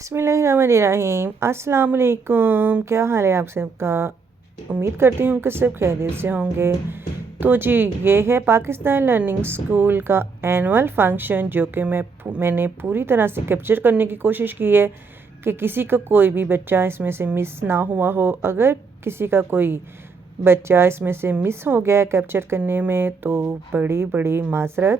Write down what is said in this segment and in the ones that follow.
बिस्मिल्लाहिर्रहमानिर्रहीम। अस्सलाम वालेकुम। क्या हाल है आप सबका? उम्मीद करती हूँ कि सब खैरियत से होंगे। तो जी, ये है पाकिस्तान लर्निंग स्कूल का एनुअल फंक्शन, जो कि मैंने पूरी तरह से कैप्चर करने की कोशिश की है कि किसी का कोई भी बच्चा इसमें से मिस ना हुआ हो। अगर किसी का कोई बच्चा इसमें से मिस हो गया कैप्चर करने में तो बड़ी बड़ी माजरत।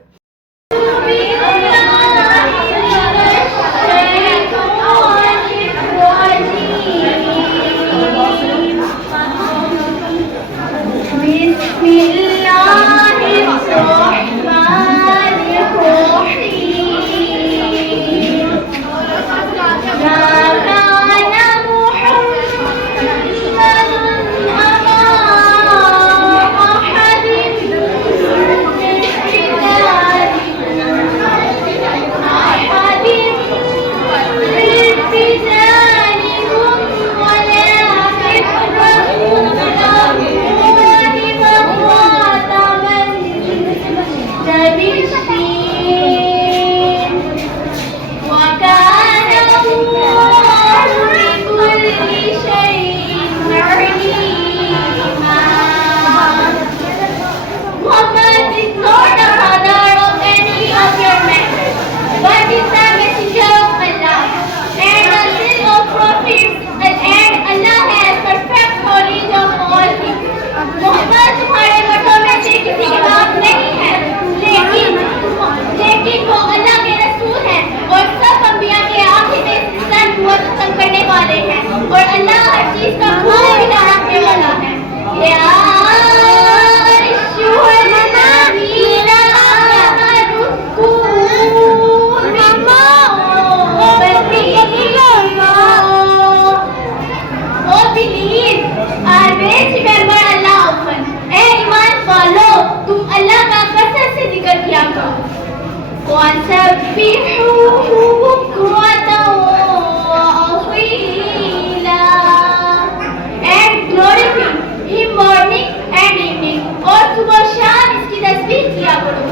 and glorify him morning and evening, और सुबह शाम इसकी तस्बीह किया करो।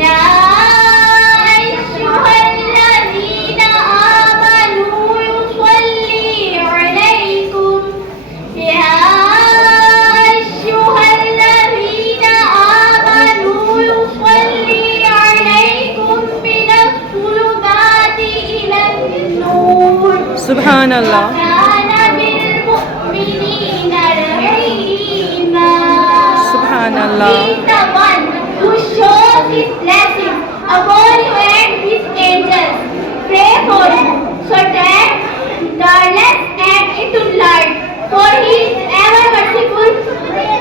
या अय्युहल्लज़ीना आमनू युसल्ली अलैकुम, या अय्युहल्लज़ीना आमनू युसल्ली अलैकुम मिनस्सुलुमाति इलन-नूर। सुभान अल्लाह। सुभान अल्लाह। He is the one who shows his blessing upon you and his angels. Pray for you, so that darkness and into light, for he is ever merciful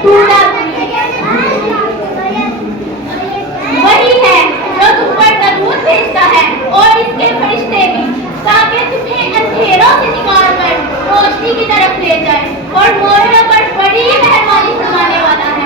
to the वही है जो तुम पर तबूत भेजता है और इसके फरिश्ते भी, ताकि तुम्हें अंधेरों से निकाल कर रोशनी की तरफ ले जाए, और मोमिनों पर बड़ी मेहरबानी फरमाने वाला है।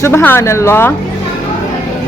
सुभान अल्लाह।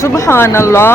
सुभान अल्लाह।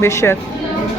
बेशक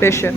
बेशक।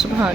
सुभान।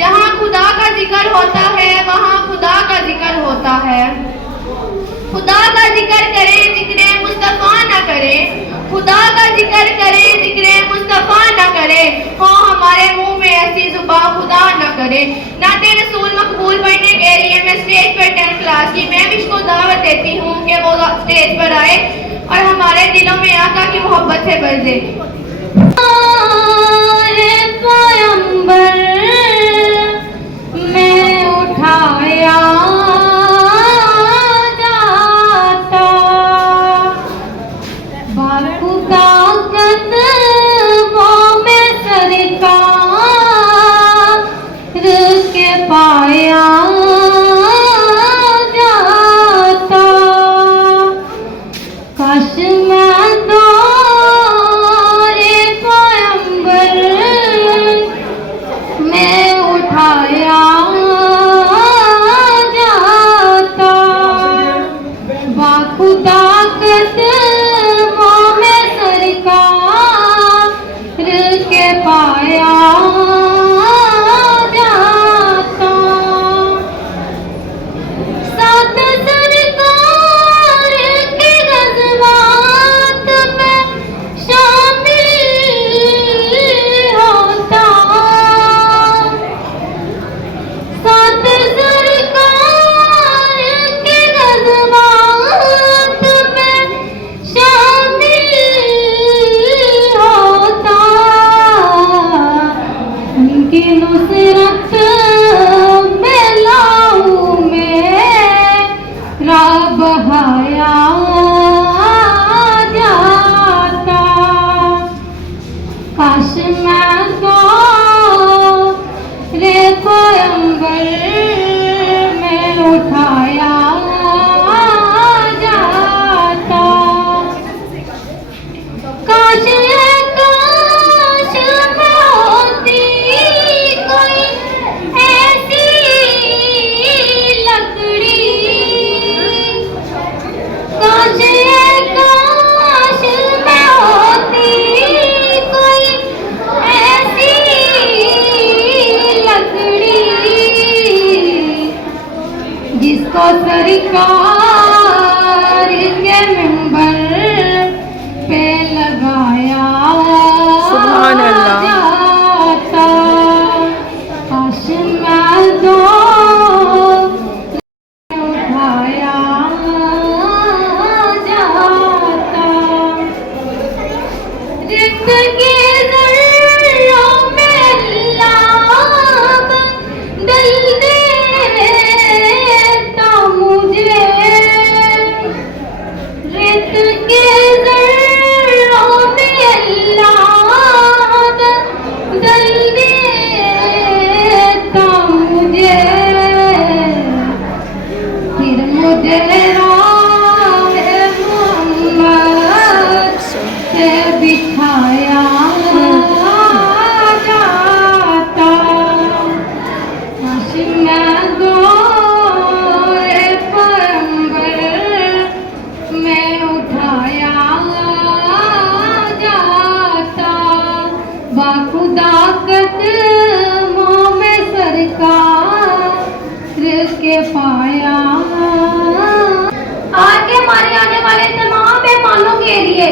जहाँ खुदा का जिक्र होता है वहाँ खुदा का जिक्र होता है। खुदा का जिक्र करें जिक्र मुस्तफा न करे, खुदा का जिक्र करें जिक्र मुस्तफा न करे, हो हमारे मुंह में ऐसी जुबान खुदा न करे। नाते रसूल मकबूल पढ़ने के लिए मैं स्टेज पर 10th क्लास की मैं भी इसको दावत देती हूँ कि वो स्टेज पर आए और हमारे दिलों में आका की मोहब्बत से भर दे। मैं उठाया जाता बाखुदा कदमों में सरकार के पाया जाता। काश मैं दौरे पैगंबर मैं उठाया जाता बाखुदा कदमों में सरकार के पाया जाता। साथ सरकार के गज़वात में शामिल होता। साथ सरकार के गज़वात में शामिल होता। उनकी नुसरत में लाऊं मेरा बहाया जाता। काश मैं रे पैगंबर में उठाया जाता। काश काश मैं होती कोई ऐसी लकड़ी। काश काश मैं होती कोई ऐसी लकड़ी जिसको सरकार के मिंबर पे लगाया सुभान अल्लाह। जाता। काश मैं दो उठाया जाता। जिंदगी ज़र्रों में अल्लाह बदल देता मुझे। रित के ज़र्रों में अल्लाह बदल देता मुझे। फिर मुझे राहे मोहम्मद से बिठाया जाता। काश मैं दौरे पैगंबर में उठाया जाता। बाखुदा कदमों में सरकार के पाया। आज के हमारे आने वाले तमाम मेहमानों के लिए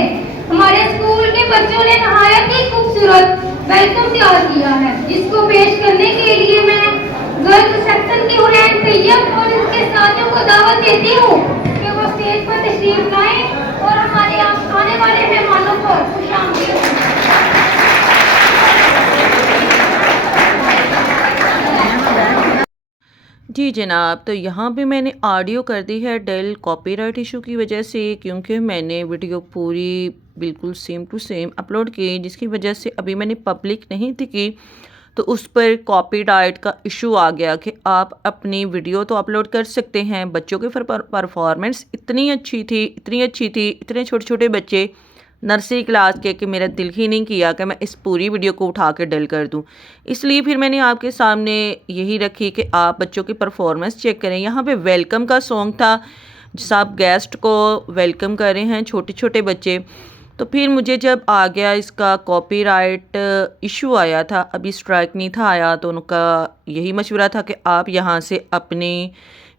हमारे स्कूल के बच्चों ने नहायत ही खूबसूरत वेलकम तैयार किया है, जिसको पेश करने के लिए मैं गर्ल्स सेक्शन की हुरैन तैयब और इसके साथियों को दावत देती हूँ कि वो स्टेज पर तशरीफ लाएं और हमारे आने वाले मेहमानों को खुशामदीद। जी जनाब, तो यहाँ पे मैंने ऑडियो कर दी है डेल कॉपीराइट इशू की वजह से, क्योंकि मैंने वीडियो पूरी बिल्कुल सेम टू सेम अपलोड की, जिसकी वजह से अभी मैंने पब्लिक नहीं थी की, तो उस पर कॉपीराइट का इशू आ गया कि आप अपनी वीडियो तो अपलोड कर सकते हैं। बच्चों की परफॉर्मेंस इतनी अच्छी थी, इतनी अच्छी थी, इतने छोटे छोटे बच्चे नर्सरी क्लास के, कि मेरा दिल ही नहीं किया कि मैं इस पूरी वीडियो को उठा के डल कर दूं। इसलिए फिर मैंने आपके सामने यही रखी कि आप बच्चों की परफॉर्मेंस चेक करें। यहाँ पे वेलकम का सॉन्ग था, सब गेस्ट को वेलकम कर रहे हैं छोटे छोटे बच्चे। तो फिर मुझे जब आ गया इसका कॉपीराइट इशू आया था, अभी स्ट्राइक नहीं था आया, तो उनका यही मशवरा था कि आप यहाँ से अपनी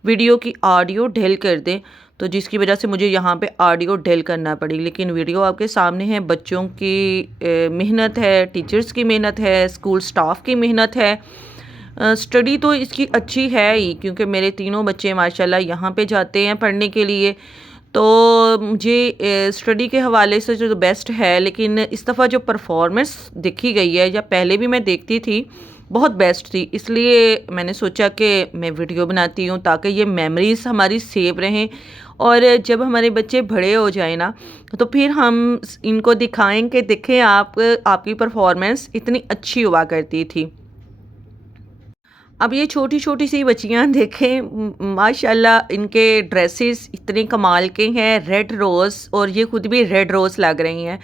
वीडियो की ऑडियो ढेल कर दें, तो जिसकी वजह से मुझे यहाँ पे ऑडियो ढेल करना पड़ी। लेकिन वीडियो आपके सामने है, बच्चों की मेहनत है, टीचर्स की मेहनत है, स्कूल स्टाफ की मेहनत है। स्टडी तो इसकी अच्छी है ही, क्योंकि मेरे तीनों बच्चे माशाल्लाह यहाँ पे जाते हैं पढ़ने के लिए। तो मुझे स्टडी के हवाले से जो बेस्ट है, लेकिन इस दफ़ा जो परफॉर्मेंस देखी गई है, या पहले भी मैं देखती थी, बहुत बेस्ट थी। इसलिए मैंने सोचा कि मैं वीडियो बनाती हूँ ताकि ये मेमोरीज़ हमारी सेव रहें, और जब हमारे बच्चे बड़े हो जाए ना, तो फिर हम इनको दिखाएं कि देखें आपकी परफॉर्मेंस इतनी अच्छी हुआ करती थी। अब ये छोटी छोटी सी बच्चियाँ देखें, माशाल्लाह इनके ड्रेसेस इतने कमाल के हैं, रेड रोज़, और ये खुद भी रेड रोज़ लग रही हैं,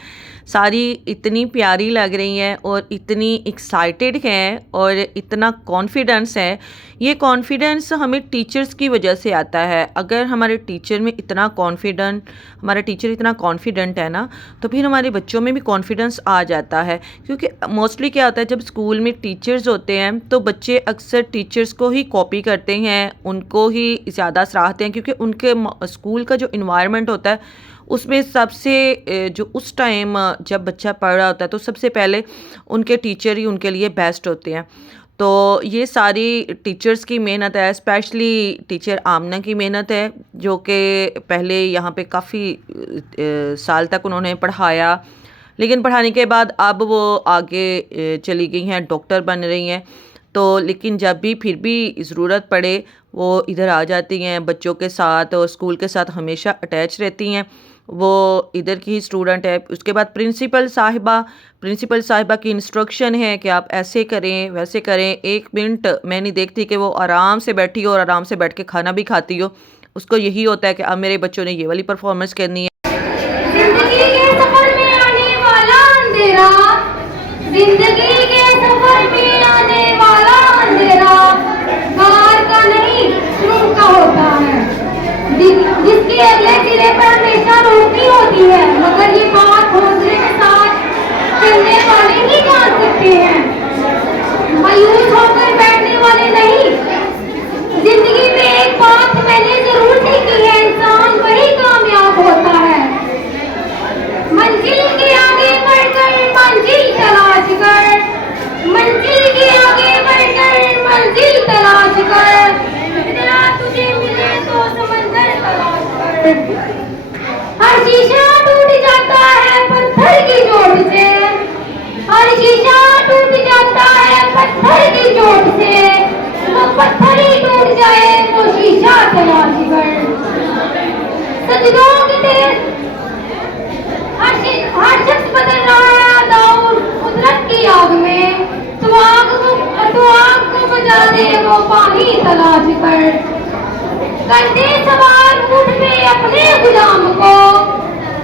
सारी इतनी प्यारी लग रही हैं और इतनी एक्साइटेड हैं और इतना कॉन्फिडेंस है। ये कॉन्फिडेंस हमें टीचर्स की वजह से आता है। अगर हमारे टीचर में इतना कॉन्फिडेंट हमारा टीचर इतना कॉन्फिडेंट है ना, तो फिर हमारे बच्चों में भी कॉन्फिडेंस आ जाता है। क्योंकि मोस्टली क्या होता है, जब स्कूल में टीचर्स होते हैं तो बच्चे अक्सर टीचर्स को ही कॉपी करते हैं, उनको ही ज़्यादा सराहते हैं, क्योंकि उनके स्कूल का जो इन्वायरमेंट होता है उसमें सबसे जो उस टाइम जब बच्चा पढ़ रहा होता है, तो सबसे पहले उनके टीचर ही उनके लिए बेस्ट होते हैं। तो ये सारी टीचर्स की मेहनत है, स्पेशली टीचर आमना की मेहनत है, जो कि पहले यहाँ पे काफ़ी साल तक उन्होंने पढ़ाया, लेकिन पढ़ाने के बाद अब वो आगे चली गई हैं, डॉक्टर बन रही हैं। तो लेकिन जब भी फिर भी ज़रूरत पड़े वो इधर आ जाती हैं बच्चों के साथ, और स्कूल के साथ हमेशा अटैच रहती हैं। वो इधर की ही स्टूडेंट है। उसके बाद प्रिंसिपल साहिबा की इंस्ट्रक्शन है कि आप ऐसे करें वैसे करें। एक मिनट मैं नहीं देखती कि वो आराम से बैठी हो और आराम से बैठ के खाना भी खाती हो। उसको यही होता है कि अब मेरे बच्चों ने ये वाली परफॉर्मेंस करनी है। जिंदगी के सफर में आने वाला अंधेरा, जिंदगी के सफर में आने वाला अंधेरा कार का नहीं रूह का होता है, जिसके अगले सिरे पर हमेशा रोशनी होती है, मगर ये बात हौसले के साथ चलने वाले ही जान सकते हैं, मायूस होकर बैठने वाले नहीं। जिंदगी में एक बात मैंने जरूर सीखी है, इंसान वही कामयाब होता है मंजिल के आगे बढ़कर मंजिल तलाश कर, मंजिल के आगे बढ़कर मंजिल तलाश कर, तेरा तुझे मिले तो समंदर तलाश कर। हर शीशा टूट जाता है पत्थर की चोट से, हर शीशा टूट जाता है पत्थर की चोट से, तो पत्थर ही टूट जाए तो शीशा तलाश कर। सजदों की तेज हर शख्स बदल रहा है दाऊद कुदरत की आग में, तो आग को बुझा दे वो पानी तलाश कर दे सवार ऊँट पे अपने गुलाम को,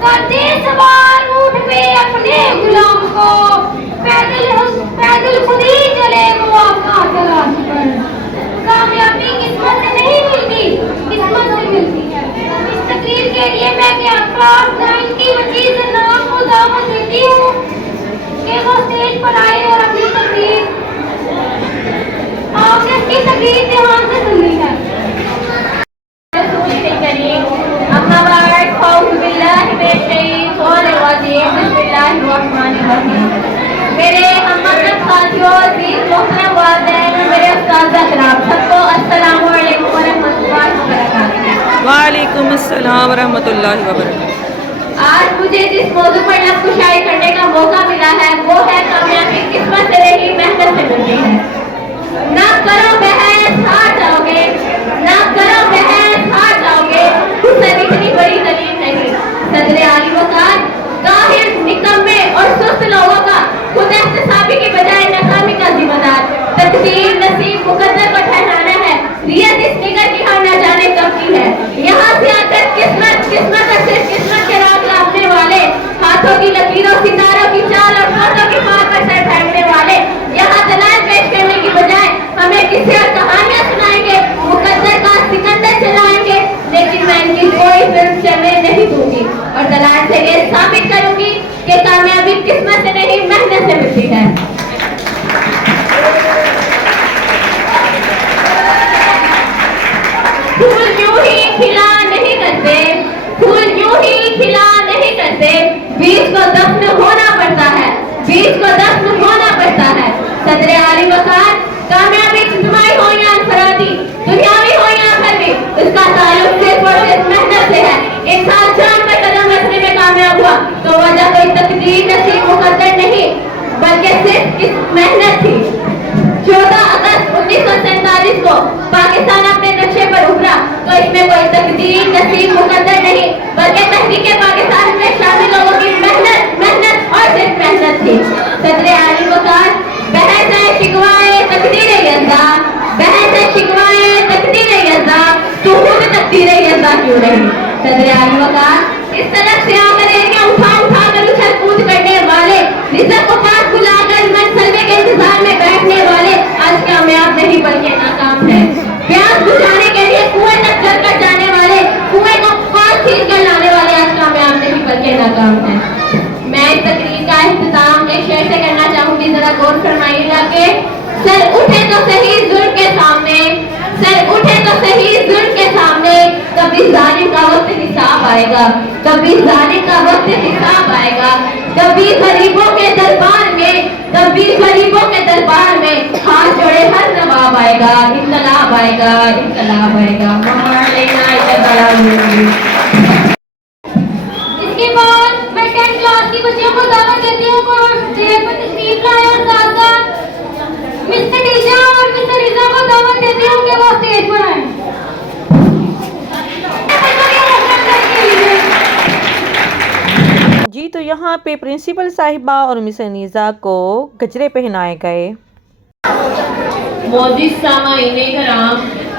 कर दे सवार ऊँट पे अपने गुलाम को, पैदल खुद ही चले वो अपना तलाश कर। कामयाबी किस्मत से नहीं मिलती, किस्मत से मिलती है। इस तकरीर के लिए मैं क्या क्लास 9 की बच्ची से नाम को दावत देती हूँ कि वो स्टेज पर आए और अपनी तकरीर आपने अपनी तकरीर ध्यान से सुननी है। मेरे हमदर्द साथियों, मोहतरम वालिदैन, मेरे उस्ताद हज़रात, सबको अस्सलामु अलैकुम व रहमतुल्लाहि व बरकातुहू। वालेकुम अस्सलाम व रहमतुल्लाहि व बरकातुहू। आज मुझे जिस मौजू पर नक्शशाई करने का मौका मिला है वो है कामयाबी किस्मत से नहीं मेहनत से मिलती है। ना करो बहस हार जाओगे, हाथों की लकीरों, सितारों की चाल और बातों की मार पर सर फेंकने वाले यहाँ दलाल पेश करने की बजाय हमें किसी और कहानियां सुनाएंगे, मुकद्दर का सिकंदर चलाएंगे, लेकिन मैं इनकी कोई फिल्म चलने नहीं दूंगी और दलाल से ये साबित करूंगी कि कामयाबी किस्मत से नहीं मेहनत से मिलती है। फूल यूं ही खिला नहीं करते, फूल यूं ही खिला नहीं करते, बीज को दफन होना पड़ता है, बीज को दफन होना पड़ता है। सदरे आली वकार कामयाबी इज्तिमाई हो या अनफरादी, दुनियावी हो या आखिरी, उसका ताल्लुक सिर्फ और सिर्फ मेहनत से है। इंसान जान पर कदम रखने में कामयाब हुआ तो वजह कोई तकदीर नसीब मुकद्दर नहीं बल्कि सिर्फ इस मेहनत थी। 14 अगस्त 1947 को पाकिस्तान अपने नक्शे पर उभरा तो इसमें कोई तकदीर नसीब मुकद्दर नहीं बल्कि तहरीके पाकिस्तान में शामिल लोगों की मेहनत मेहनत और सिर्फ मेहनत थी। सदरे आली वकार बहस है शिकवाए तकदीर यज़्दा, बहस है शिकवाए तकदीर यज़्दा, तू खुद तकदीर यज़्दा क्यों नहीं। सदरे आली वकार इस तरफ से आकर एरिया उठा उठा कर उछल कूद करने वाले, रिज़्क़ को पास बुलाकर मंसलबे के इंतजार में बैठने वाले आज कामयाब नहीं बल्कि नाकाम है। प्यास बुझाने के लिए कुएं तक चल कर जाने वाले, कुएं को पास खींच कर लाने वाले आज कामयाब नहीं बल्कि नाकाम है। मैं इस तकरीर का इख्तिताम एक शेर से करना चाहूंगी, जरा गौर फरमाइएगा कि सर उठे तो सही जुल्म के सामने, सर उठे तो सही जुल्म के सामने, कभी जालिम का वक्त हिसाब आएगा, कभी जालिम का वक्त हिसाब आएगा, कभी गरीबों के दरबार में, कभी गरीबों के दरबार में हाथ जोड़े हर नवाब आएगा, इनकलाब आएगा, इनकलाब आएगा। इसके बाद मैं 10th क्लास की बच्चियों को दावत देती हूँ को स्टेज पर तशरीफ लाए और साथ साथ मिस्टर टीजा और मिस्टर रिजा को दावत देती हूँ कि वो स्टेज पर आए। जी तो यहाँ पे प्रिंसिपल साहिबा और मिस अनीज़ा को गजरे पहनाए गए। मौजूद सामाईने कराम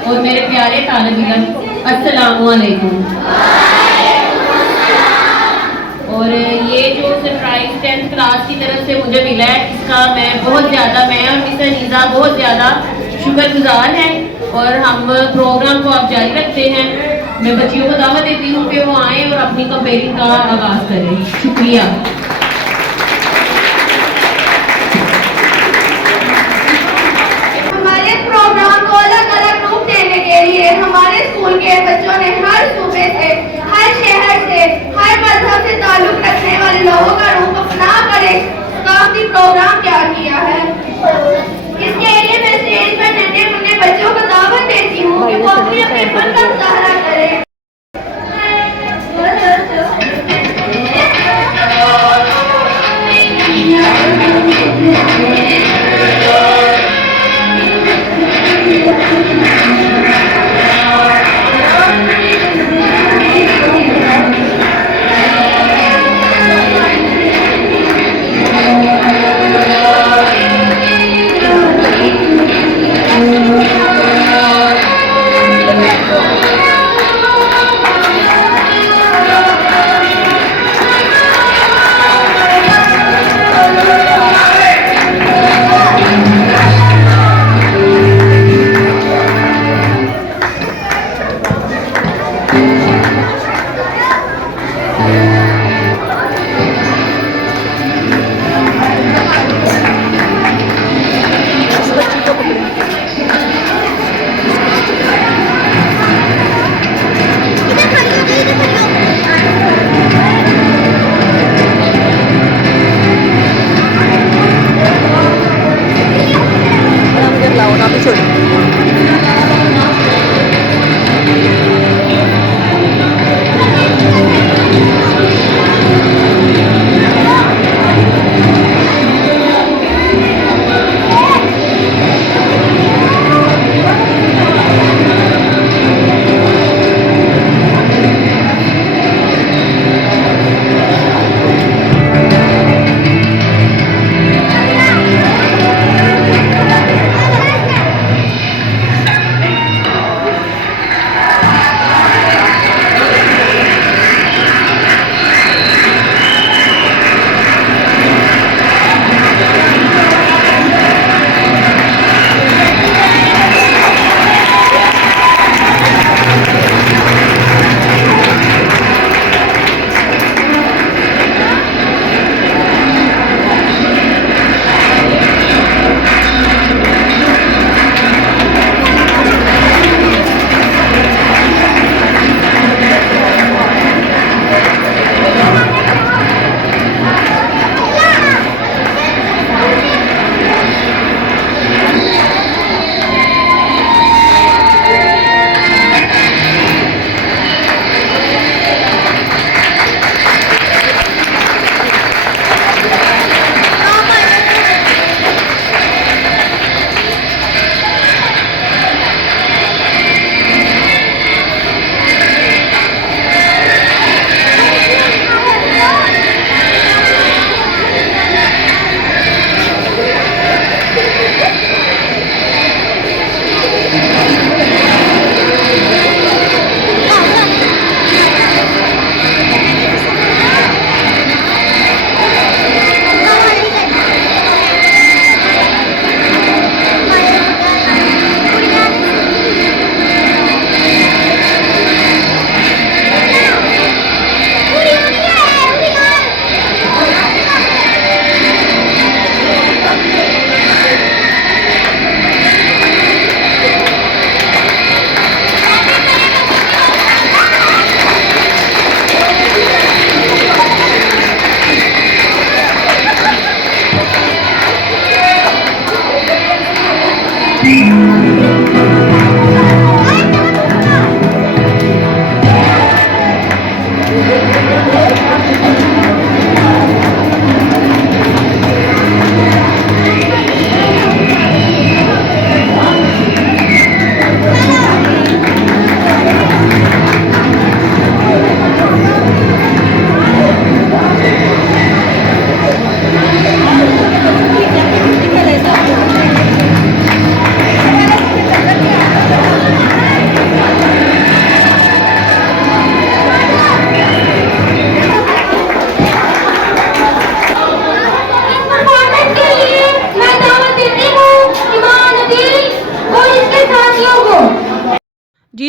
और मेरे प्यारे तालिब इल्म, अस्सलामु अलैकुम। और ये जो सरप्राइज 10th क्लास की तरफ से मुझे मिला है इसका मैं और मिस अनीज़ा बहुत ज़्यादा शुक्रगुजार हैं और हम प्रोग्राम को आप जारी रखते हैं। मैं बच्चियों को दावत देती हूँ कि वो आएँ और अपनी कंपेयरिंग का आगाज़ करें। शुक्रिया। हमारे प्रोग्राम को अलग अलग रूप देने के लिए हमारे स्कूल के बच्चों ने हर सूबे से, हर शहर से, हर मजहब से ताल्लुक रखने वाले लोगों का रूप अपना कर एक काफी प्रोग्राम तैयार किया है। इसके लिए मैं स्टेज पर नन्हे मुन्ने बच्चों को दावत देती हूँ कि वो अपने अपने फन का मुजाहरा करें।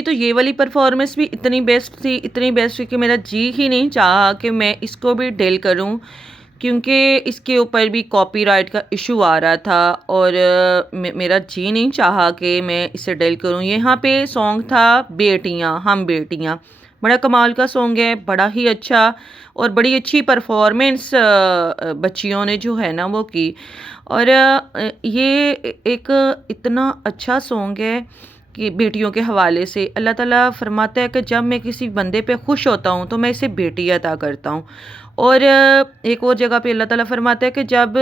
तो ये वाली परफॉर्मेंस भी इतनी बेस्ट थी कि मेरा जी ही नहीं चाहा कि मैं इसको भी डिल करूं, क्योंकि इसके ऊपर भी कॉपीराइट का इशू आ रहा था और मेरा जी नहीं चाहा कि मैं इसे डिल करूं। यहाँ पे सॉन्ग था बेटियां हम बेटियां, बड़ा कमाल का सॉन्ग है, बड़ा ही अच्छा और बड़ी अच्छी परफॉर्मेंस बच्चियों ने जो है ना वो की। और ये एक इतना अच्छा सॉन्ग है कि बेटियों के हवाले से अल्लाह ताला फरमाता है कि जब मैं किसी बंदे पे खुश होता हूँ तो मैं इसे बेटी अता करता हूँ। और एक और जगह पे अल्लाह ताला फरमाता है कि जब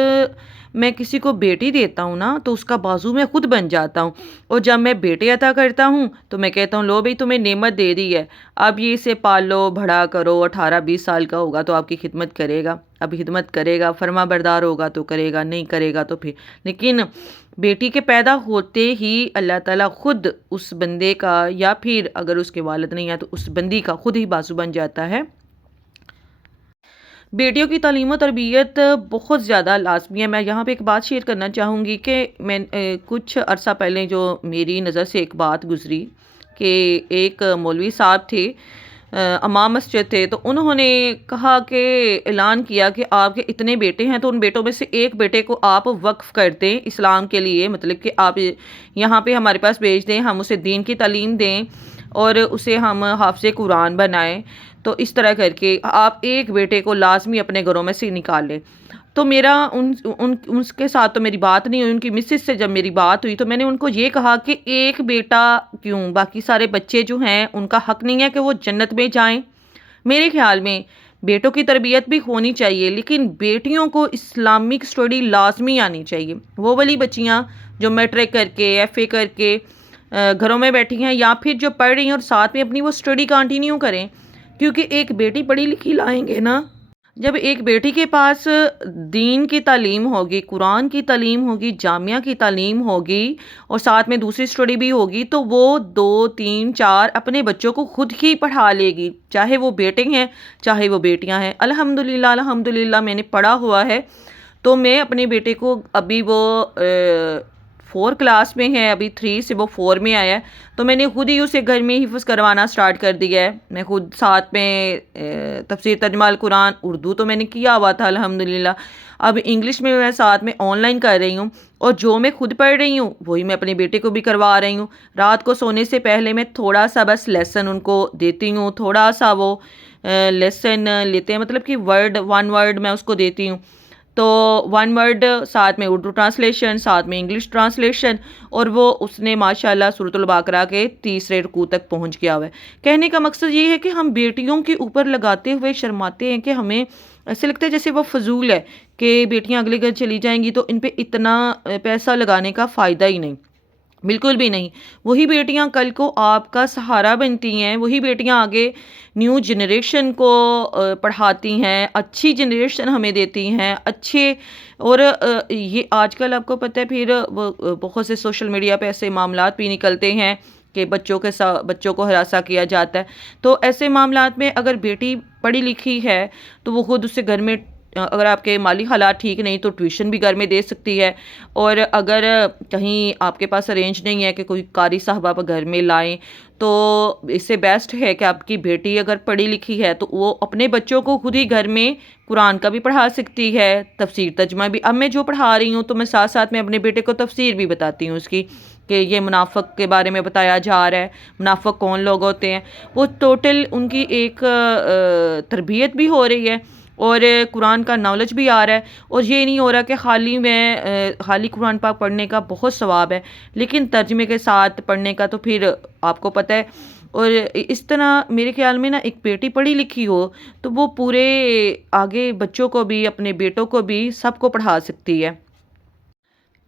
मैं किसी को बेटी देता हूँ ना तो उसका बाजू मैं खुद बन जाता हूँ, और जब मैं बेटे अता करता हूँ तो मैं कहता हूँ लो भाई तुम्हें नेमत दे दी है, अब ये इसे पालो बड़ा करो, 18-20 साल का होगा तो आपकी खिदमत करेगा, अब खिदमत करेगा, फर्मा बरदार होगा तो करेगा, नहीं करेगा तो फिर। लेकिन बेटी के पैदा होते ही अल्लाह ताला खुद उस बंदे का, या फिर अगर उसके वालिद नहीं है तो उस बंदी का खुद ही बाजू बन जाता है। बेटियों की तालीम और तरबियत बहुत ज़्यादा लाजमी है। मैं यहाँ पे एक बात शेयर करना चाहूँगी कि मैं कुछ अरसा पहले जो मेरी नज़र से एक बात गुज़री कि एक मौलवी साहब थे, इमाम मस्जिद थे, तो उन्होंने कहा कि ऐलान किया कि आपके इतने बेटे हैं तो उन बेटों में से एक बेटे को आप वक्फ़ कर दें इस्लाम के लिए, मतलब कि आप यहाँ पे हमारे पास भेज दें, हम उसे दीन की तालीम दें और उसे हम हाफ़िज़ कुरान बनाएं। तो इस तरह करके आप एक बेटे को लाजमी अपने घरों में से निकाल लें। तो मेरा उसके साथ तो मेरी बात नहीं हुई, उनकी मिसेस से जब मेरी बात हुई तो मैंने उनको ये कहा कि एक बेटा क्यों, बाकी सारे बच्चे जो हैं उनका हक नहीं है कि वो जन्नत में जाएं। मेरे ख्याल में बेटों की तरबियत भी होनी चाहिए, लेकिन बेटियों को इस्लामिक स्टडी लाजमी आनी चाहिए। वो वाली बच्चियाँ जो मैट्रिक करके FA करके घरों में बैठी हैं, या फिर जो पढ़ रही हैं और साथ में अपनी वो स्टडी कंटिन्यू करें, क्योंकि एक बेटी पढ़ी लिखी लाएंगे ना, जब एक बेटी के पास दीन की तालीम होगी, कुरान की तालीम होगी, जामिया की तालीम होगी और साथ में दूसरी स्टडी भी होगी, तो वो 2, 3, 4 अपने बच्चों को खुद ही पढ़ा लेगी, चाहे वो बेटे हैं चाहे वो बेटियां हैं। अल्हम्दुलिल्लाह अल्हम्दुलिल्लाह मैंने पढ़ा हुआ है। तो मैं अपने बेटे को, अभी वो 4 क्लास में है, अभी 3 से वो 4 में आया है, तो मैंने खुद ही उसे घर में हिफ्ज़ करवाना स्टार्ट कर दिया है। मैं खुद साथ में तफसीर तर्जुमा अल कुरान उर्दू तो मैंने किया हुआ था अल्हम्दुलिल्लाह, अब इंग्लिश में मैं साथ में ऑनलाइन कर रही हूँ, और जो मैं खुद पढ़ रही हूँ वही मैं अपने बेटे को भी करवा रही हूँ। रात को सोने से पहले मैं थोड़ा सा बस लेसन उनको देती हूँ, थोड़ा सा वो लेसन लेते हैं, मतलब कि 1 वर्ड मैं उसको देती हूँ, तो 1 वर्ड साथ में उर्दू ट्रांसलेशन, साथ में इंग्लिश ट्रांसलेशन, और वो उसने माशाल्लाह सूरतुल बाकरा के 3रे रुकू तक पहुंच गया हुआ है। कहने का मकसद ये है कि हम बेटियों के ऊपर लगाते हुए शर्माते हैं कि हमें ऐसे लगता है जैसे वो फजूल है कि बेटियां अगले घर चली जाएंगी तो इन पे इतना पैसा लगाने का फ़ायदा ही नहीं, बिल्कुल भी नहीं। वही बेटियां कल को आपका सहारा बनती हैं, वही बेटियां आगे न्यू जनरेशन को पढ़ाती हैं, अच्छी जनरेशन हमें देती हैं, अच्छे। और ये आजकल आपको पता है फिर बहुत से सोशल मीडिया पे ऐसे मामलात भी निकलते हैं कि बच्चों को हरासा किया जाता है। तो ऐसे मामलात में अगर बेटी पढ़ी लिखी है तो वो खुद उससे घर में, अगर आपके माली हालात ठीक नहीं तो ट्यूशन भी घर में दे सकती है, और अगर कहीं आपके पास अरेंज नहीं है कि कोई कारी साहब आप घर में लाएं, तो इससे बेस्ट है कि आपकी बेटी अगर पढ़ी लिखी है तो वो अपने बच्चों को खुद ही घर में कुरान का भी पढ़ा सकती है, तफसीर तर्जुमा भी। अब मैं जो पढ़ा रही हूँ तो मैं साथ साथ में अपने बेटे को तफसीर भी बताती हूँ उसकी, कि ये मुनाफिक के बारे में बताया जा रहा है, मुनाफिक कौन लोग होते हैं। वो टोटल उनकी एक तरबियत भी हो रही है और कुरान का नॉलेज भी आ रहा है, और ये नहीं हो रहा कि खाली कुरान पाक पढ़ने का बहुत सवाब है लेकिन तर्जमे के साथ पढ़ने का तो फिर आपको पता है। और इस तरह मेरे ख्याल में ना एक बेटी पढ़ी लिखी हो तो वो पूरे आगे बच्चों को भी, अपने बेटों को भी, सबको पढ़ा सकती है।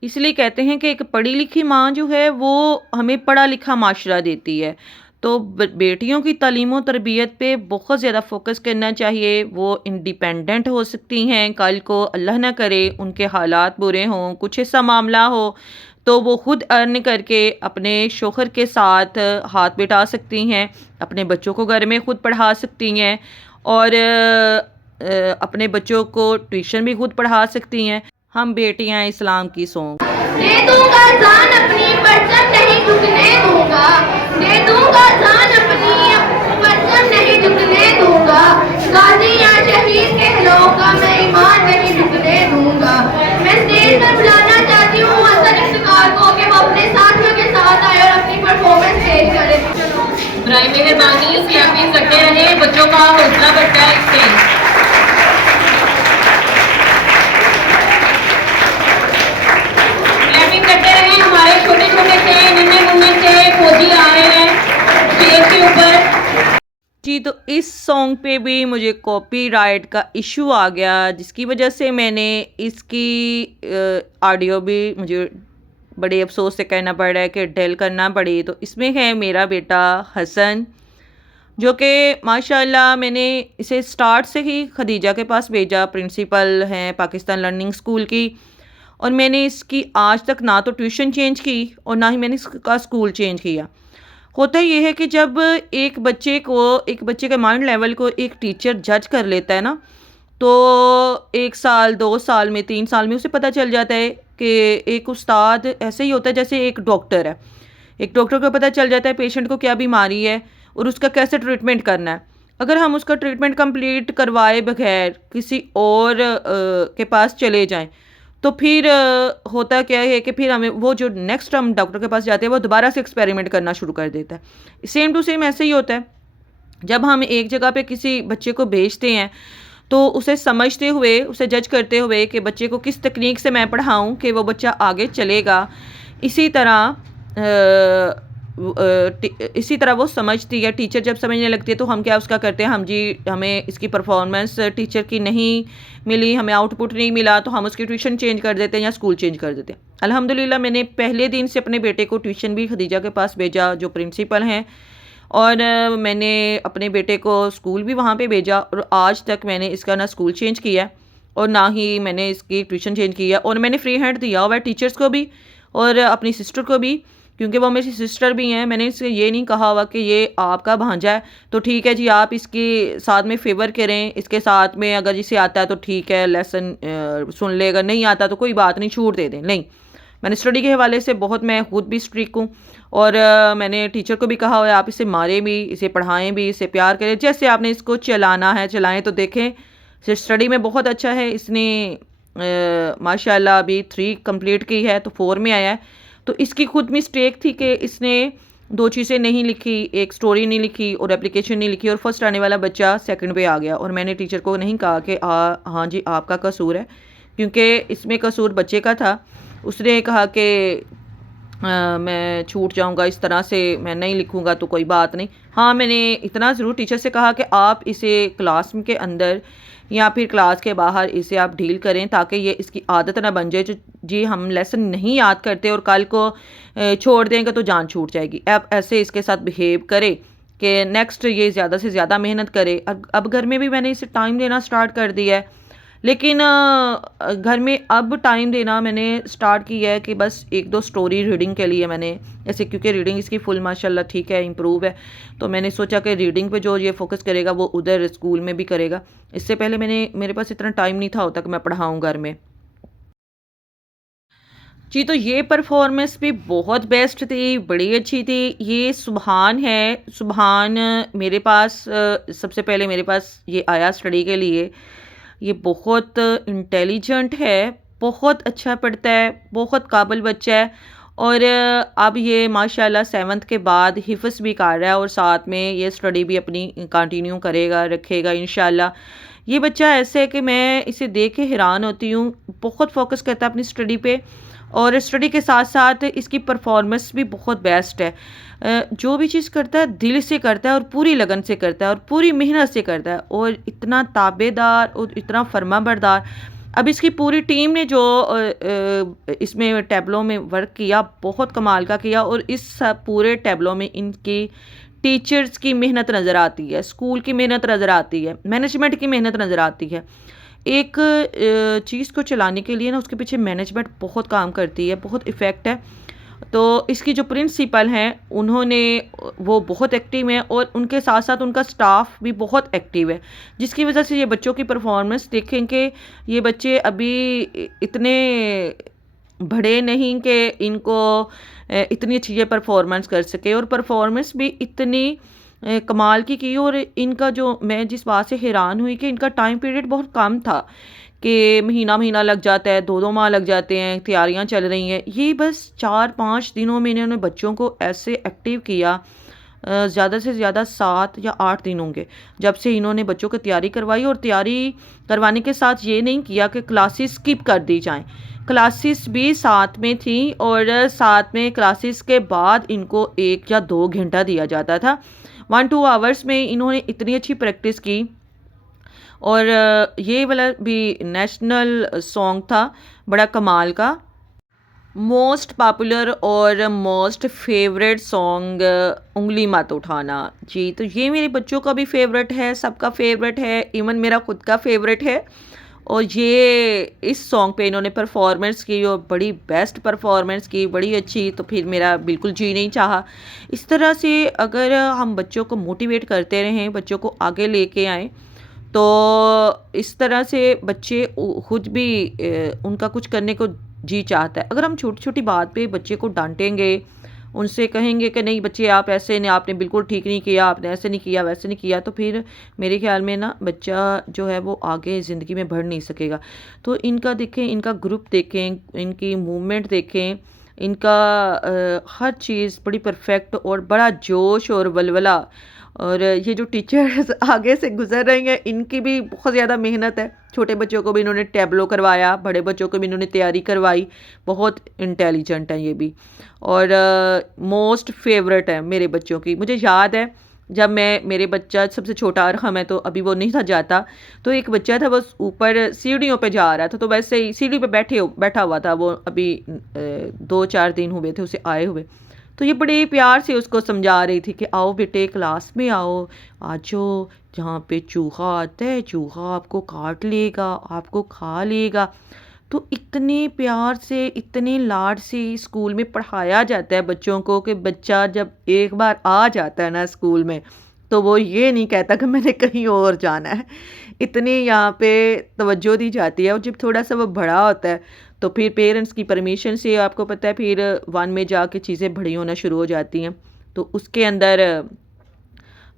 इसलिए कहते हैं कि एक पढ़ी लिखी माँ जो है वो हमें पढ़ा लिखा माशरा देती है। तो बेटियों की तालीम और तरबियत पे बहुत ज़्यादा फोकस करना चाहिए। वो इंडिपेंडेंट हो सकती हैं, कल को अल्लाह ना करे उनके हालात बुरे हों, कुछ ऐसा मामला हो तो वो खुद अर्न करके अपने शोहर के साथ हाथ बिठा सकती हैं, अपने बच्चों को घर में खुद पढ़ा सकती हैं, और अपने बच्चों को ट्यूशन भी खुद पढ़ा सकती हैं। हम बेटियां इस्लाम की सौंग दे दूंगा जान अपनी परचम नहीं झुकने दूंगा। दे दूंगा जान अपनी परचम नहीं झुकने दूंगा, गाजी या शहीद कहलाओ का मैं ईमान नहीं झुकने दूंगा। मैं स्टेज पर बुलाना चाहती हूँ हसन इफ्तिकार को कि वो अपने साथियों के साथ आए और अपनी परफॉर्मेंस पेश करे। बराए मेहरबानी क्लैपिंग करते रहे, बच्चों का हौसला बढ़ता है इससे। क्लैपिंग करते रहे, हमारे छोटे छोटे से नन्हे मुन्ने से फौजी आ रहे हैं स्टेज के ऊपर। जी, तो इस सॉन्ग पे भी मुझे कॉपीराइट का इशू आ गया, जिसकी वजह से मैंने इसकी ऑडियो भी मुझे बड़े अफसोस से कहना पड़ रहा है कि डिल करना पड़ी। तो इसमें है मेरा बेटा हसन, जो कि माशाल्लाह मैंने इसे स्टार्ट से ही खदीजा के पास भेजा, प्रिंसिपल हैं पाकिस्तान लर्निंग स्कूल की, और मैंने इसकी आज तक ना तो ट्यूशन चेंज की और ना ही मैंने इसका स्कूल चेंज किया। होता ये है कि जब एक बच्चे के माइंड लेवल को एक टीचर जज कर लेता है ना, तो 1 साल 2 साल में 3 साल में उसे पता चल जाता है कि एक उस्ताद ऐसे ही होता है जैसे एक डॉक्टर है। एक डॉक्टर को पता चल जाता है पेशेंट को क्या बीमारी है और उसका कैसे ट्रीटमेंट करना है। अगर हम उसका ट्रीटमेंट कंप्लीट करवाए बगैर किसी और के पास चले जाएं, तो फिर होता क्या है कि फिर हमें वो जो नेक्स्ट हम डॉक्टर के पास जाते हैं वो दोबारा से एक्सपेरिमेंट करना शुरू कर देता है। सेम टू सेम ऐसे ही होता है, जब हम एक जगह पे किसी बच्चे को भेजते हैं तो उसे समझते हुए, उसे जज करते हुए कि बच्चे को किस तकनीक से मैं पढ़ाऊं कि वो बच्चा आगे चलेगा, इसी तरह वो समझती है। टीचर जब समझने लगती है तो हम क्या उसका करते हैं, हमें इसकी परफॉर्मेंस टीचर की नहीं मिली, हमें आउटपुट नहीं मिला, तो हम उसकी ट्यूशन चेंज कर देते हैं या स्कूल चेंज कर देते हैं। अल्हम्दुलिल्लाह मैंने पहले दिन से अपने बेटे को ट्यूशन भी खदीजा के पास भेजा जो प्रिंसिपल हैं, और मैंने अपने बेटे को स्कूल भी वहाँ पे भेजा, और आज तक मैंने इसका ना स्कूल चेंज किया और ना ही मैंने इसकी ट्यूशन चेंज किया। और मैंने फ्री हैंड दिया हुआ है टीचर्स को भी और अपनी सिस्टर को भी, क्योंकि वो मेरी सिस्टर भी हैं। मैंने इससे ये नहीं कहा हुआ कि ये आपका भांजा है तो ठीक है जी आप इसके साथ में फेवर करें, इसके साथ में अगर जिसे आता है तो ठीक है लेसन सुन ले, अगर नहीं आता तो कोई बात नहीं छूट दे दें। नहीं, मैंने स्टडी के हवाले से बहुत, मैं खुद भी स्ट्रिक्ट हूँ, और मैंने टीचर को भी कहा हुआ है आप इसे मारें भी, इसे पढ़ाएं भी, इसे प्यार करें, जैसे आपने इसको चलाना है चलाएं। तो देखें स्टडी में बहुत अच्छा है, इसने माशाल्लाह अभी 3 कंप्लीट की है तो 4 में आया है। तो इसकी खुद मिस्टेक थी कि इसने 2 चीज़ें नहीं लिखी, एक स्टोरी नहीं लिखी और एप्लीकेशन नहीं लिखी, और फर्स्ट आने वाला बच्चा सेकंड पे आ गया। और मैंने टीचर को नहीं कहा कि हाँ जी आपका कसूर है, क्योंकि इसमें कसूर बच्चे का था। उसने कहा कि मैं छूट जाऊंगा, इस तरह से मैं नहीं लिखूंगा तो कोई बात नहीं। हाँ, मैंने इतना ज़रूर टीचर से कहा कि आप इसे क्लास के अंदर या फिर क्लास के बाहर इसे आप डील करें, ताकि ये इसकी आदत ना बन जाए जी हम लेसन नहीं याद करते और कल को छोड़ देंगे तो जान छूट जाएगी। अब ऐसे इसके साथ बिहेव करे कि नेक्स्ट ये ज़्यादा से ज़्यादा मेहनत करे। अब घर में भी मैंने इसे टाइम देना स्टार्ट कर दिया है, लेकिन घर में अब टाइम देना मैंने स्टार्ट किया है कि बस 1-2 स्टोरी रीडिंग के लिए मैंने ऐसे, क्योंकि रीडिंग इसकी फुल माशाल्लाह ठीक है, इम्प्रूव है, तो मैंने सोचा कि रीडिंग पे जो ये फोकस करेगा वो उधर स्कूल में भी करेगा। इससे पहले मेरे पास इतना टाइम नहीं था होता कि मैं पढ़ाऊँ घर में। जी, तो ये परफॉर्मेंस भी बहुत बेस्ट थी, बड़ी अच्छी थी। ये सुभान है, सुभान मेरे पास सबसे पहले मेरे पास ये आया स्टडी के लिए। ये बहुत इंटेलिजेंट है, बहुत अच्छा पढ़ता है, बहुत काबिल बच्चा है, और अब ये माशाल्लाह 7th के बाद हिफ्ज़ भी कर रहा है और साथ में ये स्टडी भी अपनी कंटिन्यू करेगा, रखेगा इंशाल्लाह। ये बच्चा ऐसे है कि मैं इसे देख के हैरान होती हूँ, बहुत फोकस करता है अपनी स्टडी पे, और स्टडी के साथ साथ इसकी परफॉर्मेंस भी बहुत बेस्ट है। जो भी चीज़ करता है दिल से करता है और पूरी लगन से करता है और पूरी मेहनत से करता है, और इतना ताबेदार और इतना फर्माबरदार। अब इसकी पूरी टीम ने जो इसमें टैबलो में वर्क किया बहुत कमाल का किया, और इस पूरे टैबलो में इनकी टीचर्स की मेहनत नज़र आती है, स्कूल की मेहनत नज़र आती है, मैनेजमेंट की मेहनत नज़र आती है। एक चीज़ को चलाने के लिए ना उसके पीछे मैनेजमेंट बहुत काम करती है, बहुत इफ़ेक्ट है। तो इसकी जो प्रिंसिपल हैं उन्होंने, वो बहुत एक्टिव हैं और उनके साथ साथ उनका स्टाफ भी बहुत एक्टिव है, जिसकी वजह से ये बच्चों की परफॉर्मेंस देखें कि ये बच्चे अभी इतने बड़े नहीं कि इनको इतनी अच्छी ये परफॉर्मेंस कर सके, और परफॉर्मेंस भी इतनी कमाल की। और इनका जो, मैं जिस बात से हैरान हुई कि इनका टाइम पीरियड बहुत कम था, कि महीना महीना लग जाता है, 2 माह लग जाते हैं, तैयारियां चल रही हैं। ये बस 4-5 दिनों में इन्होंने बच्चों को ऐसे एक्टिव किया, ज़्यादा से ज़्यादा 7 या 8 दिन होंगे जब से इन्होंने बच्चों को तैयारी करवाई। और तैयारी करवाने के साथ ये नहीं किया कि क्लासेस स्किप कर दी जाएं, क्लासेस भी साथ में थी, और साथ में क्लासेस के बाद इनको 1 या 2 घंटा दिया जाता था। 1-2 आवर्स में इन्होंने इतनी अच्छी प्रैक्टिस की। और ये वाला भी नेशनल सॉन्ग था, बड़ा कमाल का, मोस्ट पॉपुलर और मोस्ट फेवरेट सॉन्ग उंगली मत उठाना जी। तो ये मेरे बच्चों का भी फेवरेट है, सबका फेवरेट है, इवन मेरा खुद का फेवरेट है। और ये इस सॉन्ग पे इन्होंने परफॉर्मेंस की और बड़ी बेस्ट परफॉर्मेंस की, बड़ी अच्छी। तो फिर मेरा बिल्कुल जी नहीं चाहा। इस तरह से अगर हम बच्चों को मोटिवेट करते रहें, बच्चों को आगे लेके आएँ, तो इस तरह से बच्चे खुद भी उनका कुछ करने को जी चाहता है। अगर हम छोटी छोटी बात पे बच्चे को डांटेंगे, उनसे कहेंगे कि नहीं बच्चे आप ऐसे नहीं, आपने बिल्कुल ठीक नहीं किया, आपने ऐसे नहीं किया, वैसे नहीं किया, तो फिर मेरे ख्याल में ना बच्चा जो है वो आगे ज़िंदगी में बढ़ नहीं सकेगा। तो इनका देखें, इनका ग्रुप देखें, इनकी मूवमेंट देखें, इनका हर चीज़ बड़ी परफेक्ट और बड़ा जोश और वलवला। और ये जो टीचर्स आगे से गुजर रही हैं, इनकी भी बहुत ज़्यादा मेहनत है। छोटे बच्चों को भी इन्होंने टैबलो करवाया, बड़े बच्चों को भी इन्होंने तैयारी करवाई। बहुत इंटेलिजेंट हैं ये भी, और मोस्ट फेवरेट है मेरे बच्चों की। मुझे याद है जब मेरे बच्चा सबसे छोटा अरहम है, तो अभी वो नहीं था जाता, तो एक बच्चा था वो ऊपर सीढ़ियों पे जा रहा था, तो वैसे ही सीढ़ी पे बैठा हुआ था वो। अभी 2-4 दिन हुए थे उसे आए हुए, तो ये बड़े प्यार से उसको समझा रही थी कि आओ बेटे क्लास में आओ, आजो, जहाँ पे चूहा आता है, चूहा आपको काट लेगा, आपको खा लेगा। तो इतने प्यार से, इतने लाड से स्कूल में पढ़ाया जाता है बच्चों को, कि बच्चा जब एक बार आ जाता है ना स्कूल में, तो वो ये नहीं कहता कि मैंने कहीं और जाना है। इतनी यहाँ पे तवज्जो दी जाती है। और जब थोड़ा सा वो बड़ा होता है, तो फिर पेरेंट्स की परमिशन से, आपको पता है, फिर 1 में जाके चीज़ें बड़ी होना शुरू हो जाती हैं। तो उसके अंदर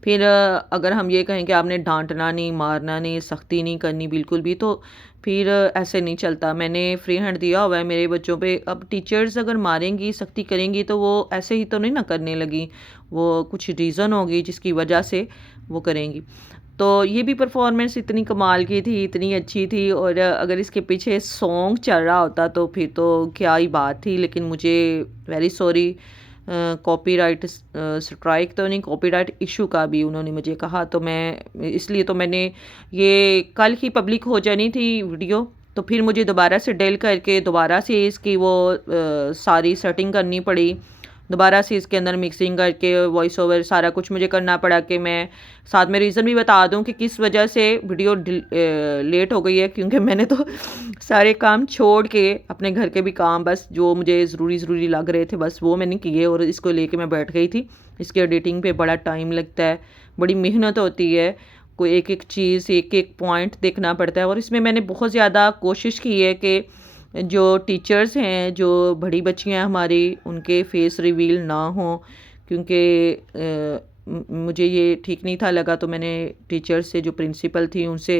फिर अगर हम ये कहें कि आपने डांटना नहीं, मारना नहीं, सख्ती नहीं करनी बिल्कुल भी, तो फिर ऐसे नहीं चलता। मैंने फ्री हैंड दिया हुआ है मेरे बच्चों पे। अब टीचर्स अगर मारेंगी, सख्ती करेंगी, तो वो ऐसे ही तो नहीं ना करने लगी, वो कुछ रीज़न होगी जिसकी वजह से वो करेंगी। तो ये भी परफॉर्मेंस इतनी कमाल की थी, इतनी अच्छी थी। और अगर इसके पीछे सॉन्ग चल रहा होता तो फिर तो क्या ही बात थी। लेकिन मुझे वेरी सॉरी, कॉपीराइट स्ट्राइक तो नहीं, कॉपीराइट इशू का भी उन्होंने मुझे कहा, तो मैं इसलिए तो मैंने ये कल ही पब्लिक हो जानी थी वीडियो, तो फिर मुझे दोबारा से डिलीट करके दोबारा से इसकी वो सारी सेटिंग करनी पड़ी, दोबारा से इसके अंदर मिक्सिंग करके वॉइस ओवर सारा कुछ मुझे करना पड़ा। कि मैं साथ में रीज़न भी बता दूं कि किस वजह से वीडियो लेट हो गई है, क्योंकि मैंने तो सारे काम छोड़ के अपने घर के भी काम, बस जो मुझे ज़रूरी लग रहे थे बस वो मैंने किए, और इसको लेके मैं बैठ गई थी। इसके एडिटिंग पे बड़ा टाइम लगता है, बड़ी मेहनत होती है, कोई एक एक चीज़, एक एक पॉइंट देखना पड़ता है। और इसमें मैंने बहुत ज़्यादा कोशिश की है कि जो टीचर्स हैं, जो बड़ी बच्चियां हमारी, उनके फेस रिवील ना हो, क्योंकि मुझे ये ठीक नहीं था लगा। तो मैंने टीचर्स से, जो प्रिंसिपल थी, उनसे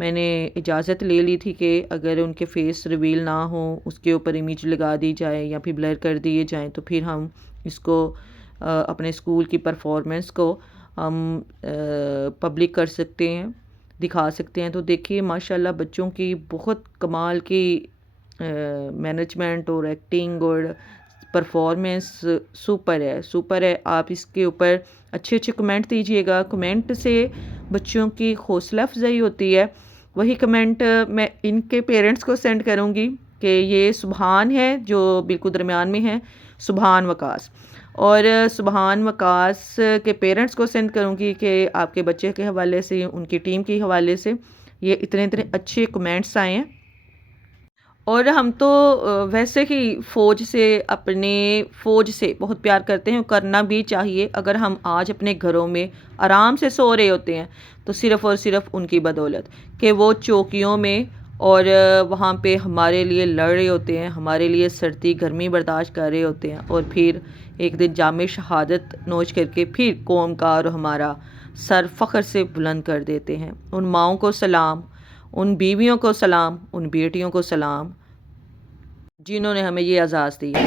मैंने इजाज़त ले ली थी कि अगर उनके फेस रिवील ना हो, उसके ऊपर इमेज लगा दी जाए या फिर ब्लर कर दिए जाएं, तो फिर हम इसको अपने स्कूल की परफॉर्मेंस को हम पब्लिक कर सकते हैं, दिखा सकते हैं। तो देखिए माशाल्लाह बच्चों की बहुत कमाल की मैनेजमेंट और एक्टिंग और परफॉर्मेंस सुपर है, सुपर है। आप इसके ऊपर अच्छे अच्छे कमेंट दीजिएगा, कमेंट से बच्चों की हौसला अफजाई होती है। वही कमेंट मैं इनके पेरेंट्स को सेंड करूँगी कि ये सुभान है जो बिल्कुल दरमियान में है, सुभान वकास, और सुभान वकास के पेरेंट्स को सेंड करूँगी कि आपके बच्चे के हवाले से, उनकी टीम के हवाले से ये इतने इतने अच्छे कमेंट्स आए हैं। और हम तो वैसे ही अपने फ़ौज से बहुत प्यार करते हैं, करना भी चाहिए। अगर हम आज अपने घरों में आराम से सो रहे होते हैं, तो सिर्फ़ और सिर्फ उनकी बदौलत, कि वो चौकियों में और वहाँ पे हमारे लिए लड़ रहे होते हैं, हमारे लिए सर्दी गर्मी बर्दाश्त कर रहे होते हैं, और फिर एक दिन जाम शहादत नोच करके फिर कौम का और हमारा सर फ़ख्र से बुलंद कर देते हैं। उन माओं को सलाम, उन बीवियों को सलाम, उन बेटियों को सलाम जिन्होंने हमें ये एजाज़ दिया।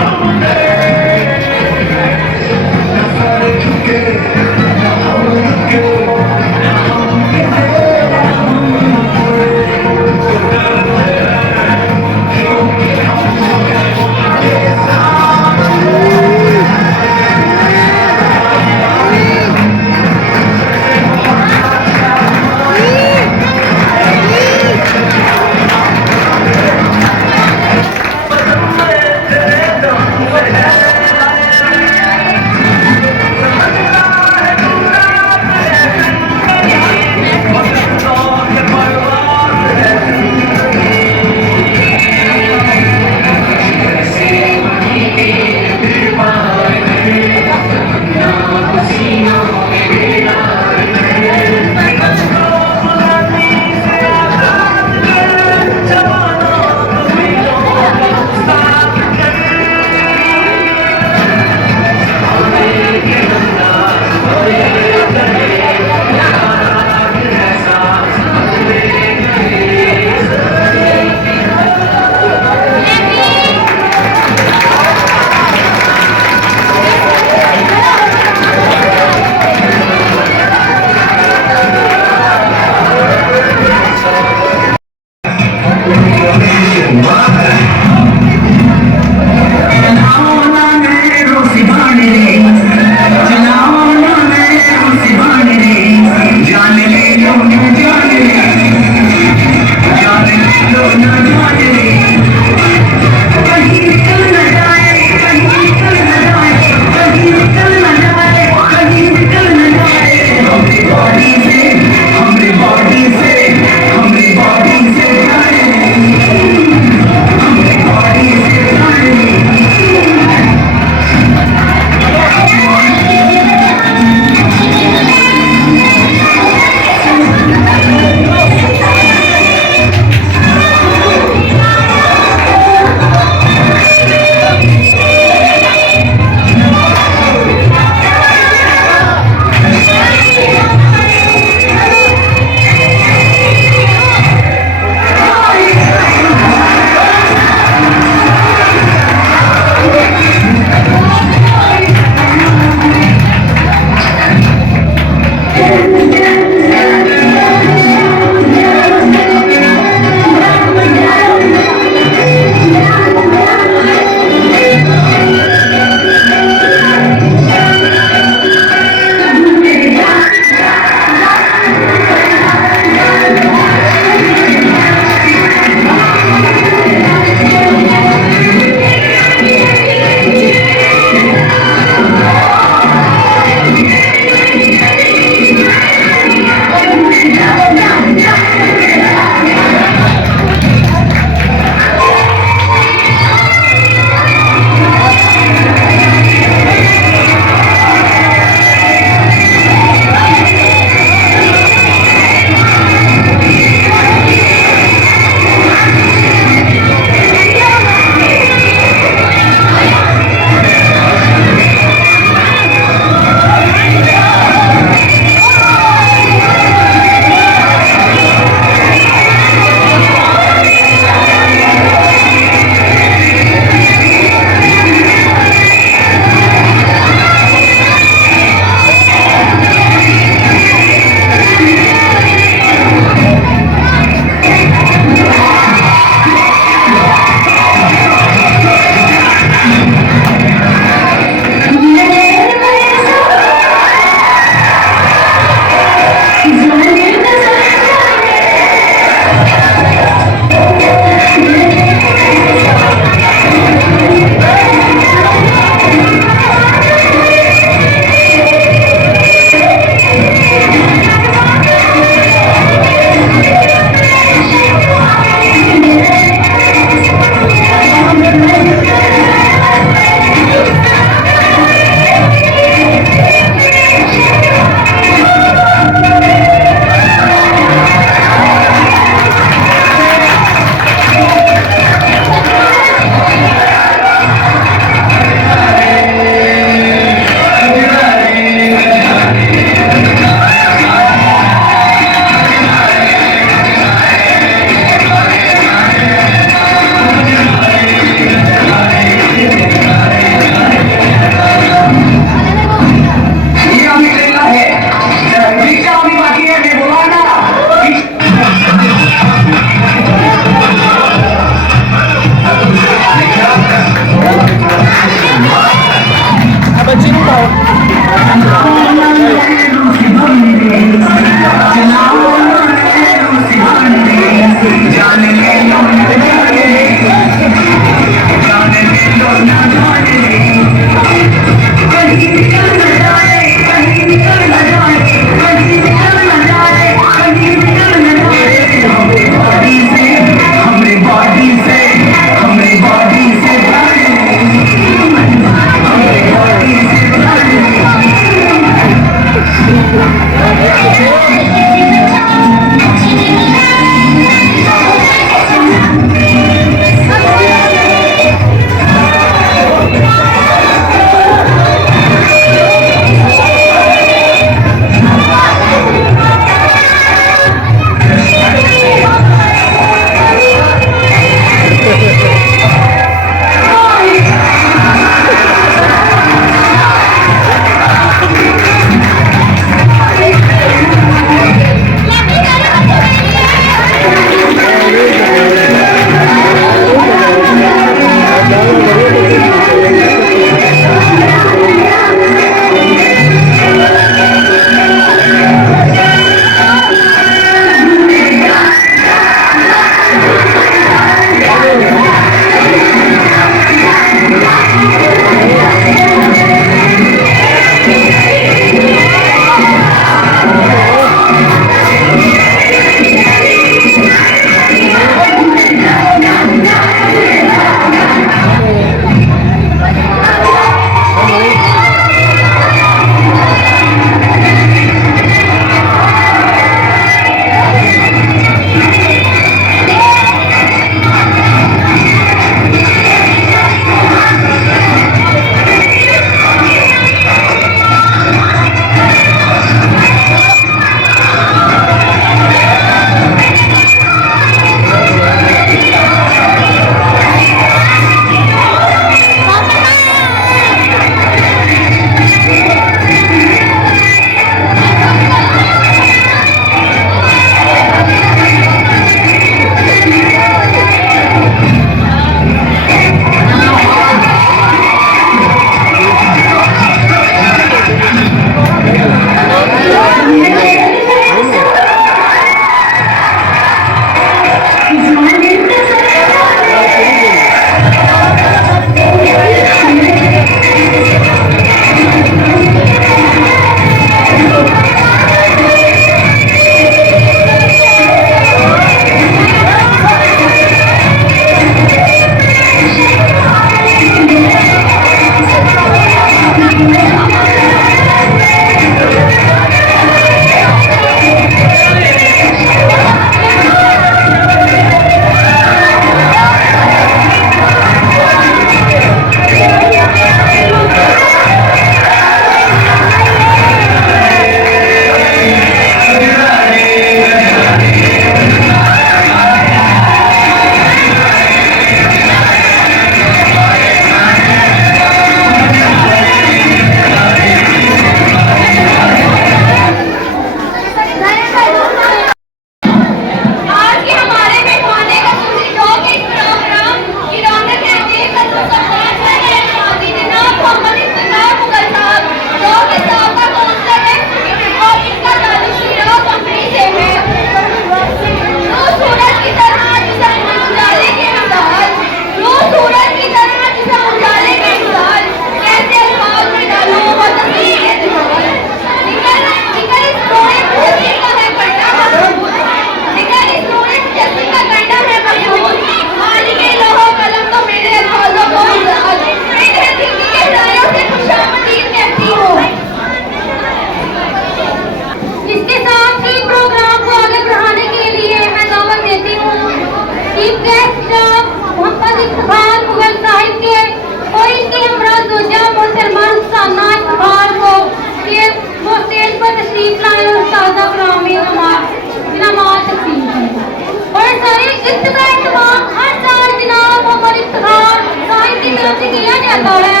किया जाता है।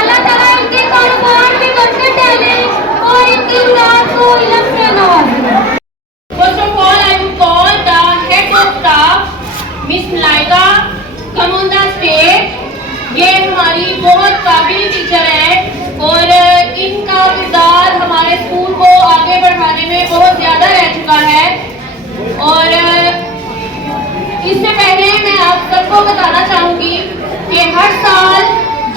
अल्लाह ताला इनके कारोबार में बरकत डाले और इनकी औलाद को इल्म से नवाजे। First of all, I would call the head of staff, Miss Malaika, come on the stage. ये हमारी बहुत काबिल टीचर है और इनका किरदार हमारे स्कूल को आगे बढ़ाने में बहुत ज़्यादा रह चुका है। और इससे पहले मैं आप सबको बताना चाहूँगी कि हर साल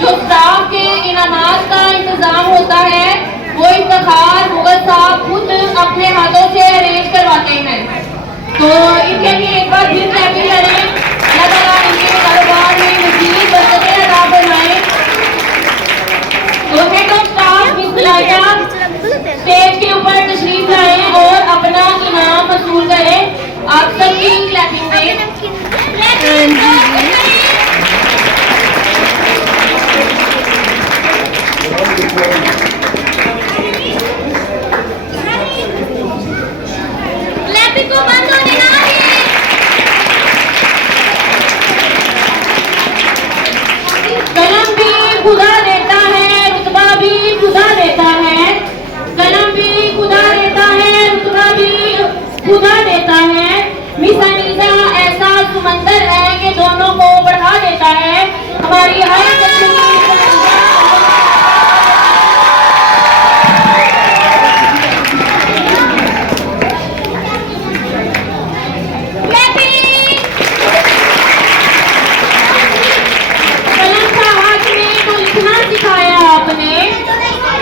जो स्टाफ के इनामात का इंतज़ाम होता है वो इफ्तिखार मुगल साहब खुद अपने हाथों से अरेंज करवाते हैं। तो इनके लिए एक बार फिर क्लैपिंग करें। अल्लाह ताला इनके कारोबार में मज़ीद बरकतें अता फरमाए। तो head of staff miss Malaika stage के ऊपर तशरीफ लाएं और अपना इनाम वसूल करें। आप सबकी क्लैपिंग में। क्लैपिंग को बंद होने ना दिए। कलम भी खुदा देता है, रुतबा भी खुदा देता है। कलम भी खुदा देता है, रुतबा भी खुदा देता है। मिस अनीसा ऐसा समंदर है कि दोनों को बढ़ा देता है। हमारी हर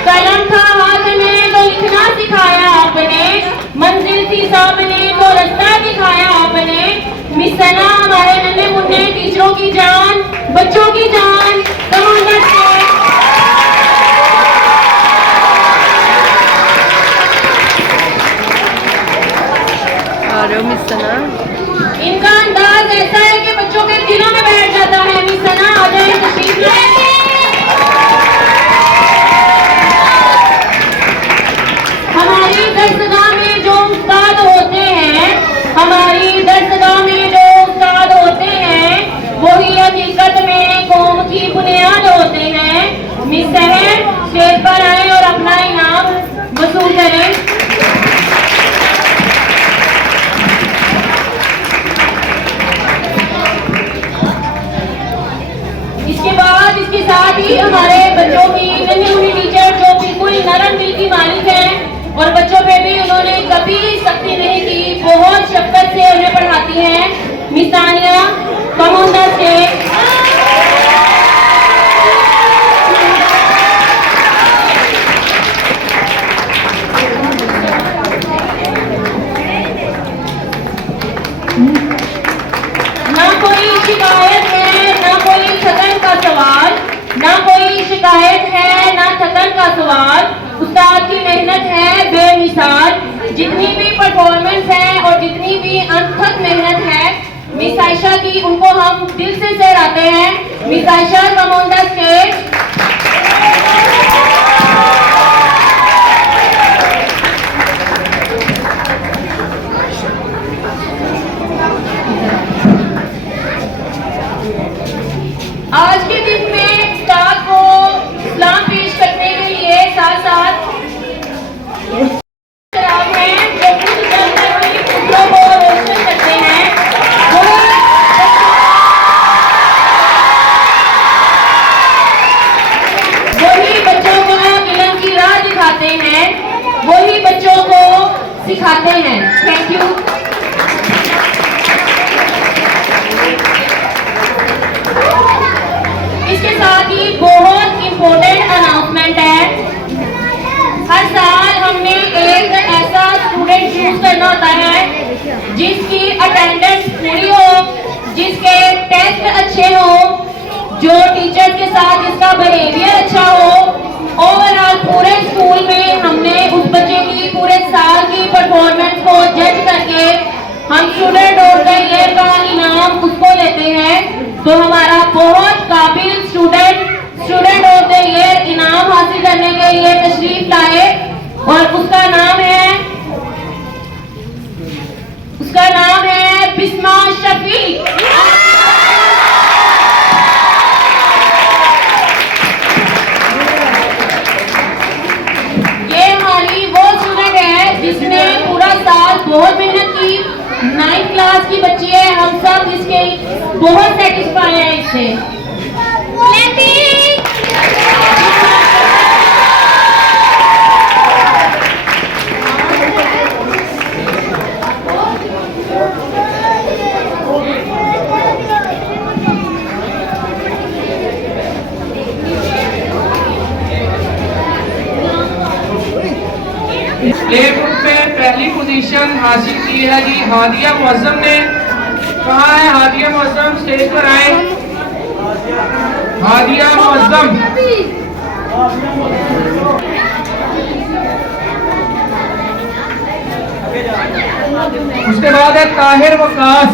कलम था हाथ में तो लिखना सिखाया आपने, मंजिल थी सामने तो रास्ता दिखाया आपने। मिसना हमारे नन्हे मुन्ने टीचरों की जान, बच्चों की जान, कमांडर मिसना इनका अंदाज ऐसा है कि बच्चों के दिलों में बैठ जाता है। मिसना आ जाए तशरीफ लाए। हमारी दरसगाह में जो उस्ताद होते हैं, हमारी दरसगाह में जो उस्ताद होते हैं वही हकीकत में कौम की बुनियाद होते हैं। मिस सहर स्टेज पर आए और अपना इनाम वसूल करें। इसके बाद इसके साथ ही हमारे बच्चों की नन्ही मुन्नी टीचर जो बिल्कुल नरम दिल की मालिक है और बच्चों पे भी उन्होंने कभी सख्ती नहीं की, बहुत शफ़क़त से उन्हें पढ़ाती हैं। Miss Tania come on the stage. ना कोई शिकायत है, ना कोई थकन का सवाल, ना कोई शिकायत है, ना थकन का सवाल। उस्ताद की मेहनत है बेमिसाल। जितनी भी परफॉर्मेंस है और जितनी भी अनथक मेहनत है मिस आयशा की, उनको हम दिल से सराहते हैं। Miss Ayesha come on the stage. आज के दिन में उस्ताद को सलाम पेश करने के लिए साथ साथ शराब हैं जो खुद चलकर भी दूसरों को रोशन करते हैं। वही बच्चों को इल्म की राह दिखाते हैं, वही बच्चों को सिखाते हैं। Thank you. इसके साथ ही बहुत इम्पोर्टेंट अनाउंसमेंट है। हर साल हमने एक ऐसा स्टूडेंट चूज करना होता है जिसकी अटेंडेंस पूरी हो, जिसके टेस्ट अच्छे हो, जो टीचर के साथ जिसका बिहेवियर अच्छा हो। ओवरऑल पूरे स्कूल में हमने उस बच्चे की पूरे साल की परफॉर्मेंस को जज करके हम स्टूडेंट ऑफ द ईयर का इनाम उसको लेते हैं। तो हमारा बहुत काबिल स्टूडेंट ऑफ द ईयर इनाम हासिल करने के लिए तशरीफ लाए और उसका नाम है बिस्मा शफी। बहुत मेहनत की, 9th क्लास की बच्ची है, हम सब इसके बहुत सेटिस्फाई है इससे। प्ले ग्रुप में पहली पोजीशन हासिल की है जी हादिया मुअज्जम ने। कहाँ है हादिया मुअज्जम? स्टेज पर आए। हादिया मुअज्जम। उसके बाद है ताहिर वकास।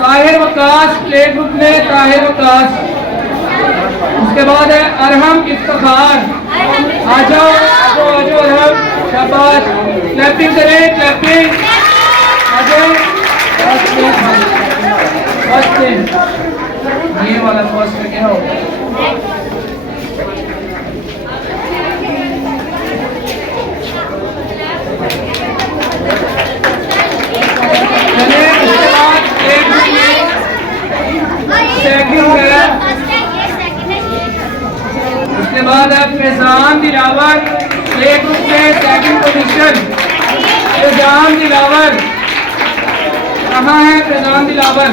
ताहिर वकास प्ले ग्रुप में ताहिर वकास। उसके बाद है अरहम इफ्तिखार। आ जाओ आ जाओ आ जाओ अरहम, शाबाश। क्लैपिंग करें, क्लैपिंग। आ जाओ। ये वाला फर्स्ट करके हो। चले उसके बाद एक सेकंड है। उसके बाद है फैजान दिलावर प्ले ग्रुप में सेकंड पोजीशन। फैजान दिलावर कहाँ है? Faizan Dilawar.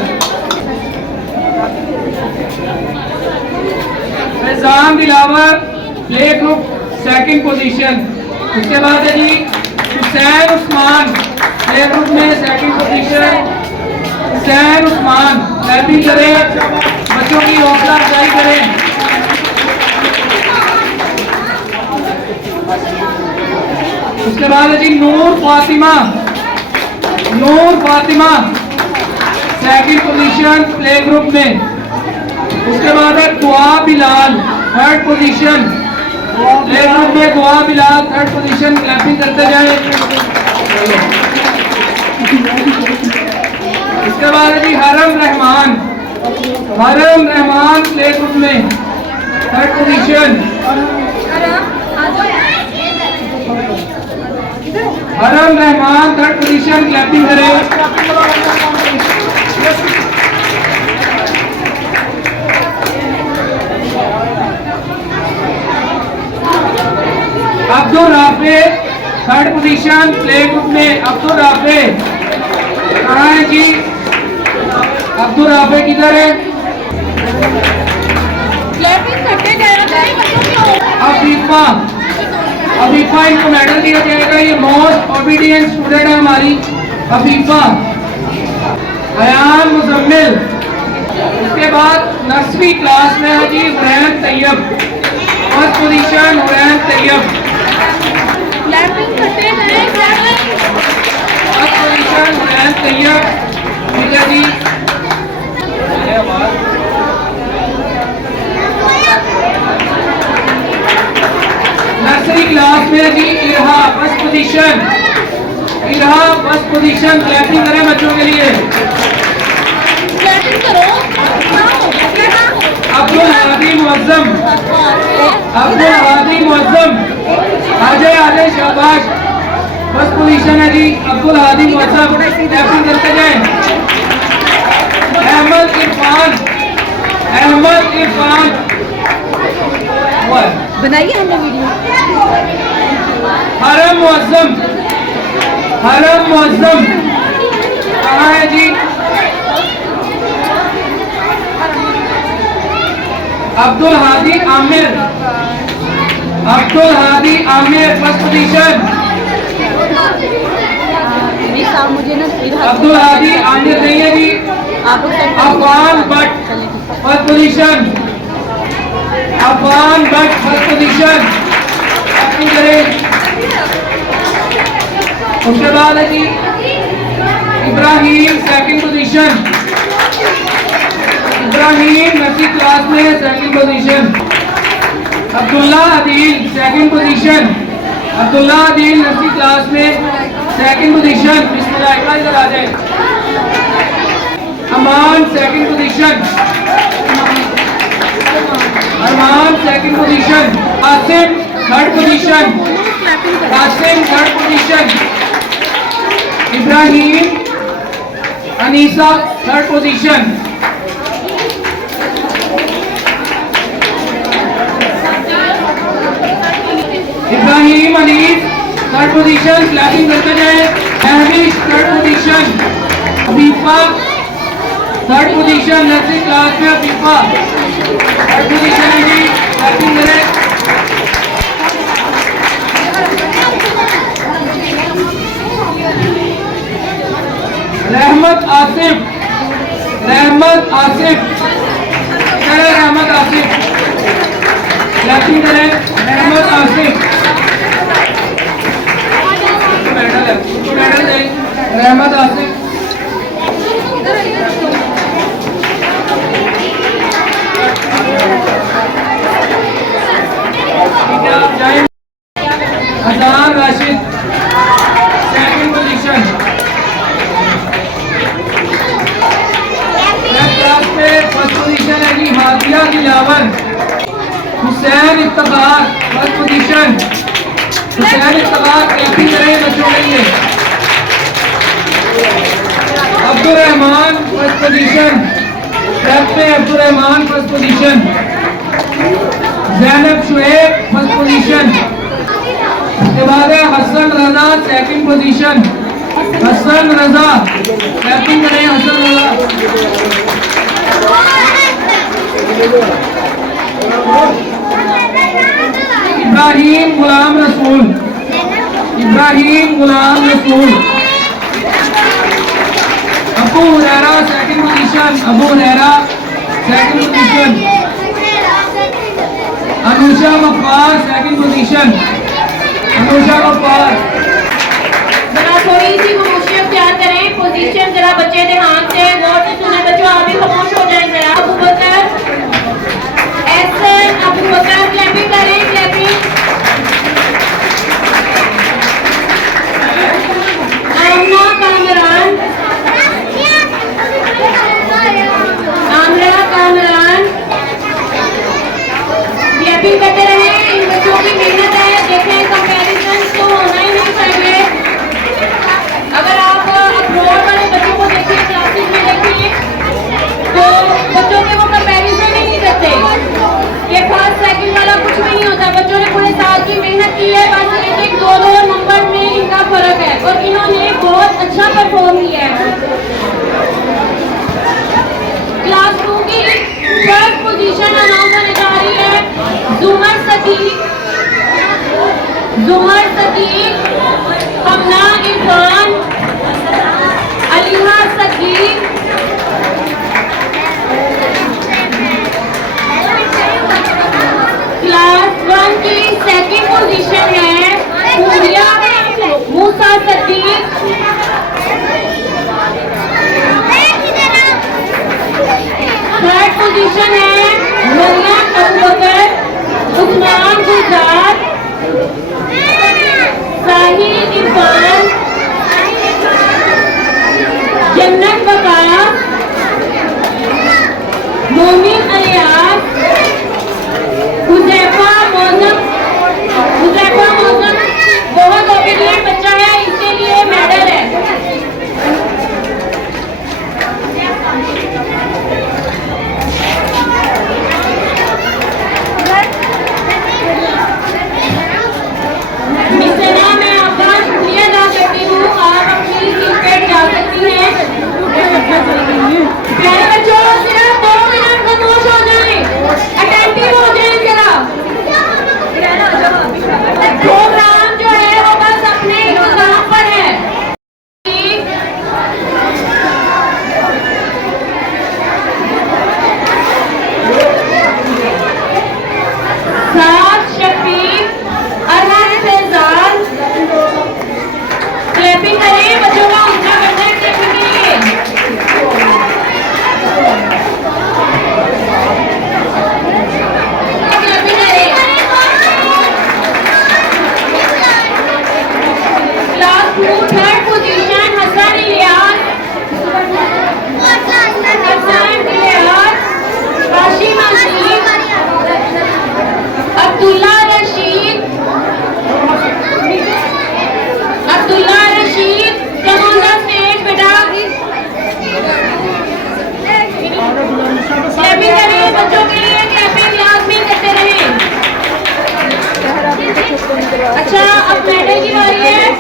Faizan Dilawar play group second position. उसके बाद है जी हुसैन उस्मान प्ले ग्रुप में second position. Hussain Usman clapping करें, बच्चों की हौसला अफजाई करें। उसके बाद है जी Noor Fatima. Noor Fatima second position play group में। उसके बाद है Dua Bilal third position play group में। Dua Bilal third position. Clapping करते जाए। उसके बाद है जी हरम रहमान। हरम रहमान प्ले ग्रुप में थर्ड पोजीशन। हरम रहमान थर्ड पोजीशन। क्लैपिंग करें। Abdul Rafe third position play group में। अब्दुल राफे कहाँ है जी? अब्दुल राफे किधर है? अफीफा। अफीफा इनको मेडल दिया जाएगा। ये मोस्ट ओबीडियंट स्टूडेंट है हमारी अफीफा। अयान मुजम्मिल। उसके बाद 10वीं क्लास में है जी Hurain Tayyab first position. Hurain Tayyab first position. Hurain Tayyab ठीक है जी। नर्सरी क्लास में जी Irha first position. Irha first position. Clapping करें बच्चों के लिए। अब्दुल हादी मुअज्जम। अब्दुल हादी मुअज्जम आ जाए शाबाश। फर्स्ट पोजीशन है जी अब्दुल हादी मुअज्जम। क्लैपिंग करते जाए। अहमद इरफान। अहमद इरफान बनाइए हमने वीडियो। हरम मुअज्जम। हरम मुअज्जम कहाँ है जी? अब्दुल हादी आमिर। Abdul Hadi Aamir first position. अब्दुल हादी आमिर नहीं है जी। Afghan Bhatt first position. Afghan Bhatt first position. उसके बाद है जी इब्राहिम सेकंड पोजीशन। इब्राहिम 10वीं क्लास में second position. Abdullah Adeel second position. Abdullah Adeel 10वीं क्लास में सेकंड पोजीशन। बिस्मिल्लाह इधर आ जाए। Aman second position. Arman second position. Asim third position. Asim third position. Ibrahim Anisa third position. Ibrahim Anees third position, clapping करते जाए। Mahvish third position. Afifa third position, nursery class में अफीफा थर्ड पोजीशन है जी, क्लैपिंग करें। रहमत आसिफ, रहमत आसिफ, रहमत आसिफ, क्लैपिंग करें। रहमत आसिफ मेडल है, Rehmat Asif. Azaan Rashid second position. Class पे फर्स्ट पोजीशन है जी हादिया दिलावर। Hussain Iftikhar first position. हुसैन इफ्तिखार कैसी करें बच्चों के लिए। Abdul Rehman first position. ट्रैप में Abdul Rehman first position. Zainab Shoaib first position. उसके बाद है Hasan Raza second position. Hasan Raza clapping करें। Hasan Raza Ibrahim Ghulam Rasool. Ibrahim Ghulam Rasool. Abu Huraira second position. Abu Huraira second position. Anusha Muffar second position. Anusha मफ्फार। जरा थोड़ी सी खामोशी अख्तियार करें। पोजीशन जरा बच्चे ध्यान से गौर से सुने। बच्चों आप भी खामोश हो जाएं जरा। अबू बकर एहसन, अबू बकर क्लैपिंग करें। क्लैपिंग। आमना कामरान। आमना कामरान क्लैपिंग करते रहे। इन बच्चों की मेहनत है। देखें कंपैरिजन तो होना ही नहीं चाहिए। अगर आप अब्रॉड वाले बच्चों को देखिए, क्लासेस में देखिए, तो बच्चों के वो कंपैरिजन ही नहीं करते कि फर्स्ट सेकंड वाला कुछ भी नहीं होता।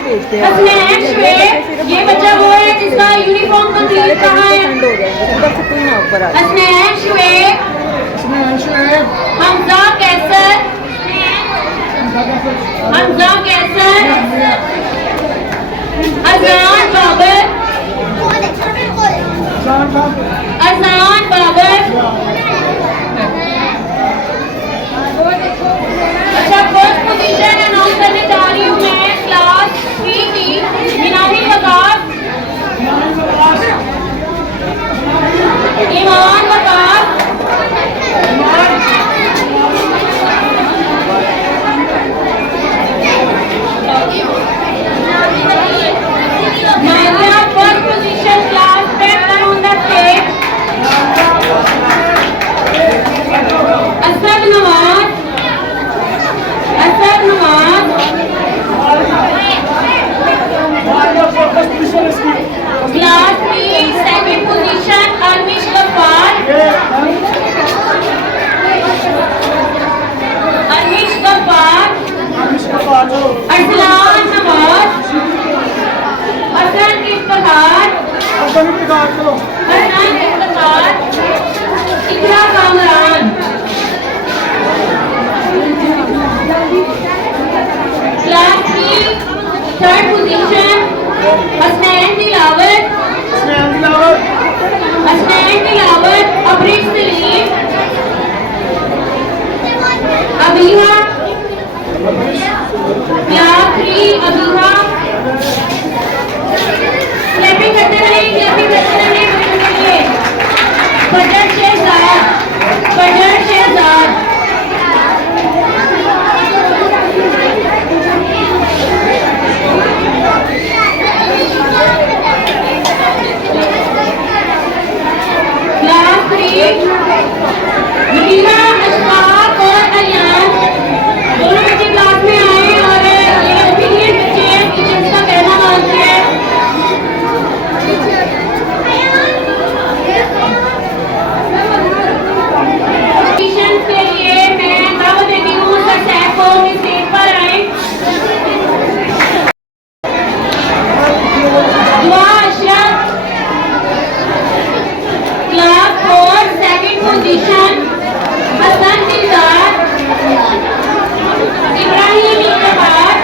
भेजते हैं। हसनैन शुएब, ये बच्चा वो है जिसका यूनिफॉर्म कंप्लीट कहाँ है? ठंड हो जाएंगे ऊपर से कोई ना ऊपर आ जाए। हसनैन शुएब, हमजा कैसर, हमजा कैसर, अजान बाबर, अजान बाबर। अच्छा, फर्स्ट पोजीशन अनाउंस करने जा रही हूँ मैं क्लास 3 की। Minavi Waqar, Iman Waqar, Maria first position class 10 on the stage. Asad Nawaz, Asad Nawaz, class 3 second position Armish Gaffar, Armish Gaffar, Arsalan Nawaz, Hasan Iftikhar, Hasan Iftikhar, Iqra Kamran, class 3 third position Hasnain Tilawat, Hasnain Tilawat, Abrish Saleem, Abiha, class 3 Abiha. Clapping करते रहिए, क्लैपिंग करते रहिए बच्चों के लिए। फजर शहजाद, फजर शहजाद, क्लास 3 मदीना, अशफाक और अयान, दोनों बच्चे क्लास में आए और ये ओबीडिएंट बच्चे हैं, टीचर्स का कहना मानते हैं। ऑडिशन के लिए मैं दावत देती हूँ सर साहब को इस स्टेज पर आए। Dua Ashraf, class 4 second position Hasan Dildar, Ibrahim Iftikhar,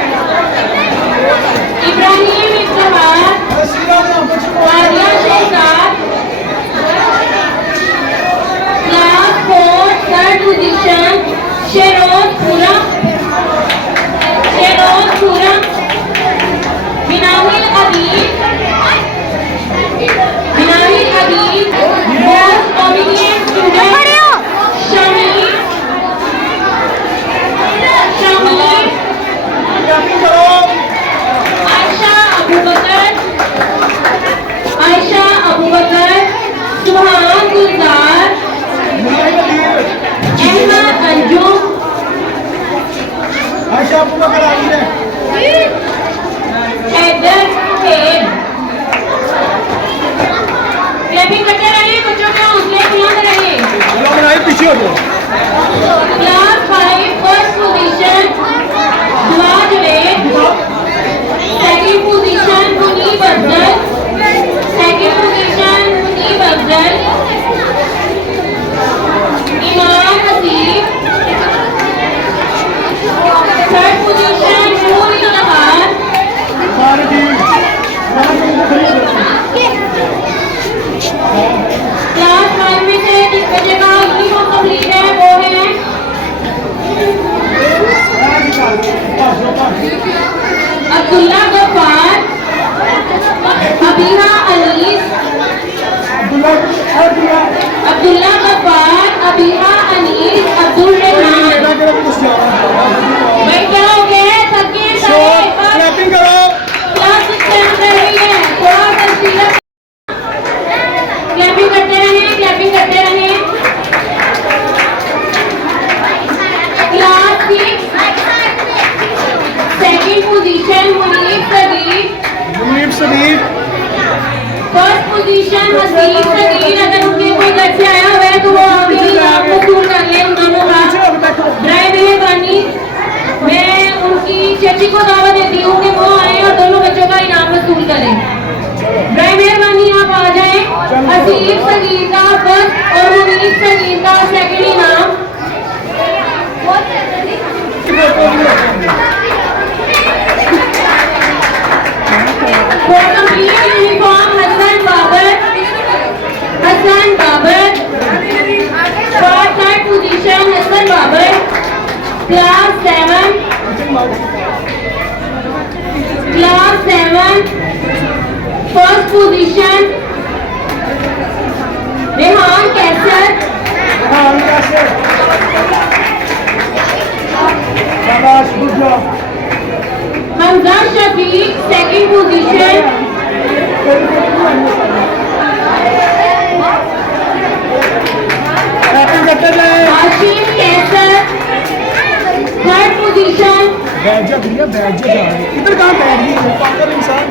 Ibrahim Iftikhar, Aliya Shahzad, class 4 third position Sheroz Khurram, Sheroz Khurram, Binamil Abid, Binamil Abid, most obedient student Shamir, Shamir, Ayesha Abu Bakar, Ayesha Abu Bakar, Suhan Gulzar, Ahmed Anjum, Haider खेल। क्लैपिंग करते रहिए, बच्चों के हौसले बुलंद रहिए। पीछे हो class 5 first position Dua Junaid, second position Muneeb Afzal, second position Muneeb Afzal, Imam Haseeb, third position Noor Iltahar, class 5 में से जिस बच्चे का यूनिफॉर्म कंप्लीट है वो है अब्दुल्ला गफ्फार, अबीहा अनीस, अब्दुल्ला गफ्फार, अबीहा अनीस, अब्दुल रहमान। भाई क्या हो गया है? थक गए सारे? क्लास 6 चल रही है, थोड़ा सा स्पीड अप। क्लैपिंग करते रहें, क्लैपिंग करते रहें। Class 6 second position Munib Sadeer, first position Haseeb Sadeer. अगर उनके कोई घर से आया हुआ है तो वो आगे ही नाम वसूल कर ले उन दोनों का। ड्राइव मेहरबानी, मैं उनकी चची को दावा देती हूँ कि वो आए और दोनों अजीत संगीत का सेकंड इनाम। For complete uniform, Hassan Babar. For third position, Hassan Babar. Class 7. First position, Rehan Kaisar. Hamza Shafiq, second position. Hashim Kaisar, third position. बैठ जा भैया, बैठ जा। इधर कहाँ बैठ गई है पागल इंसान,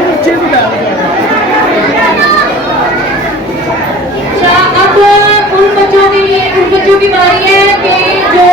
नीचे भी बैठ गया। अच्छा, अब उन बच्चों की बारी है कि जो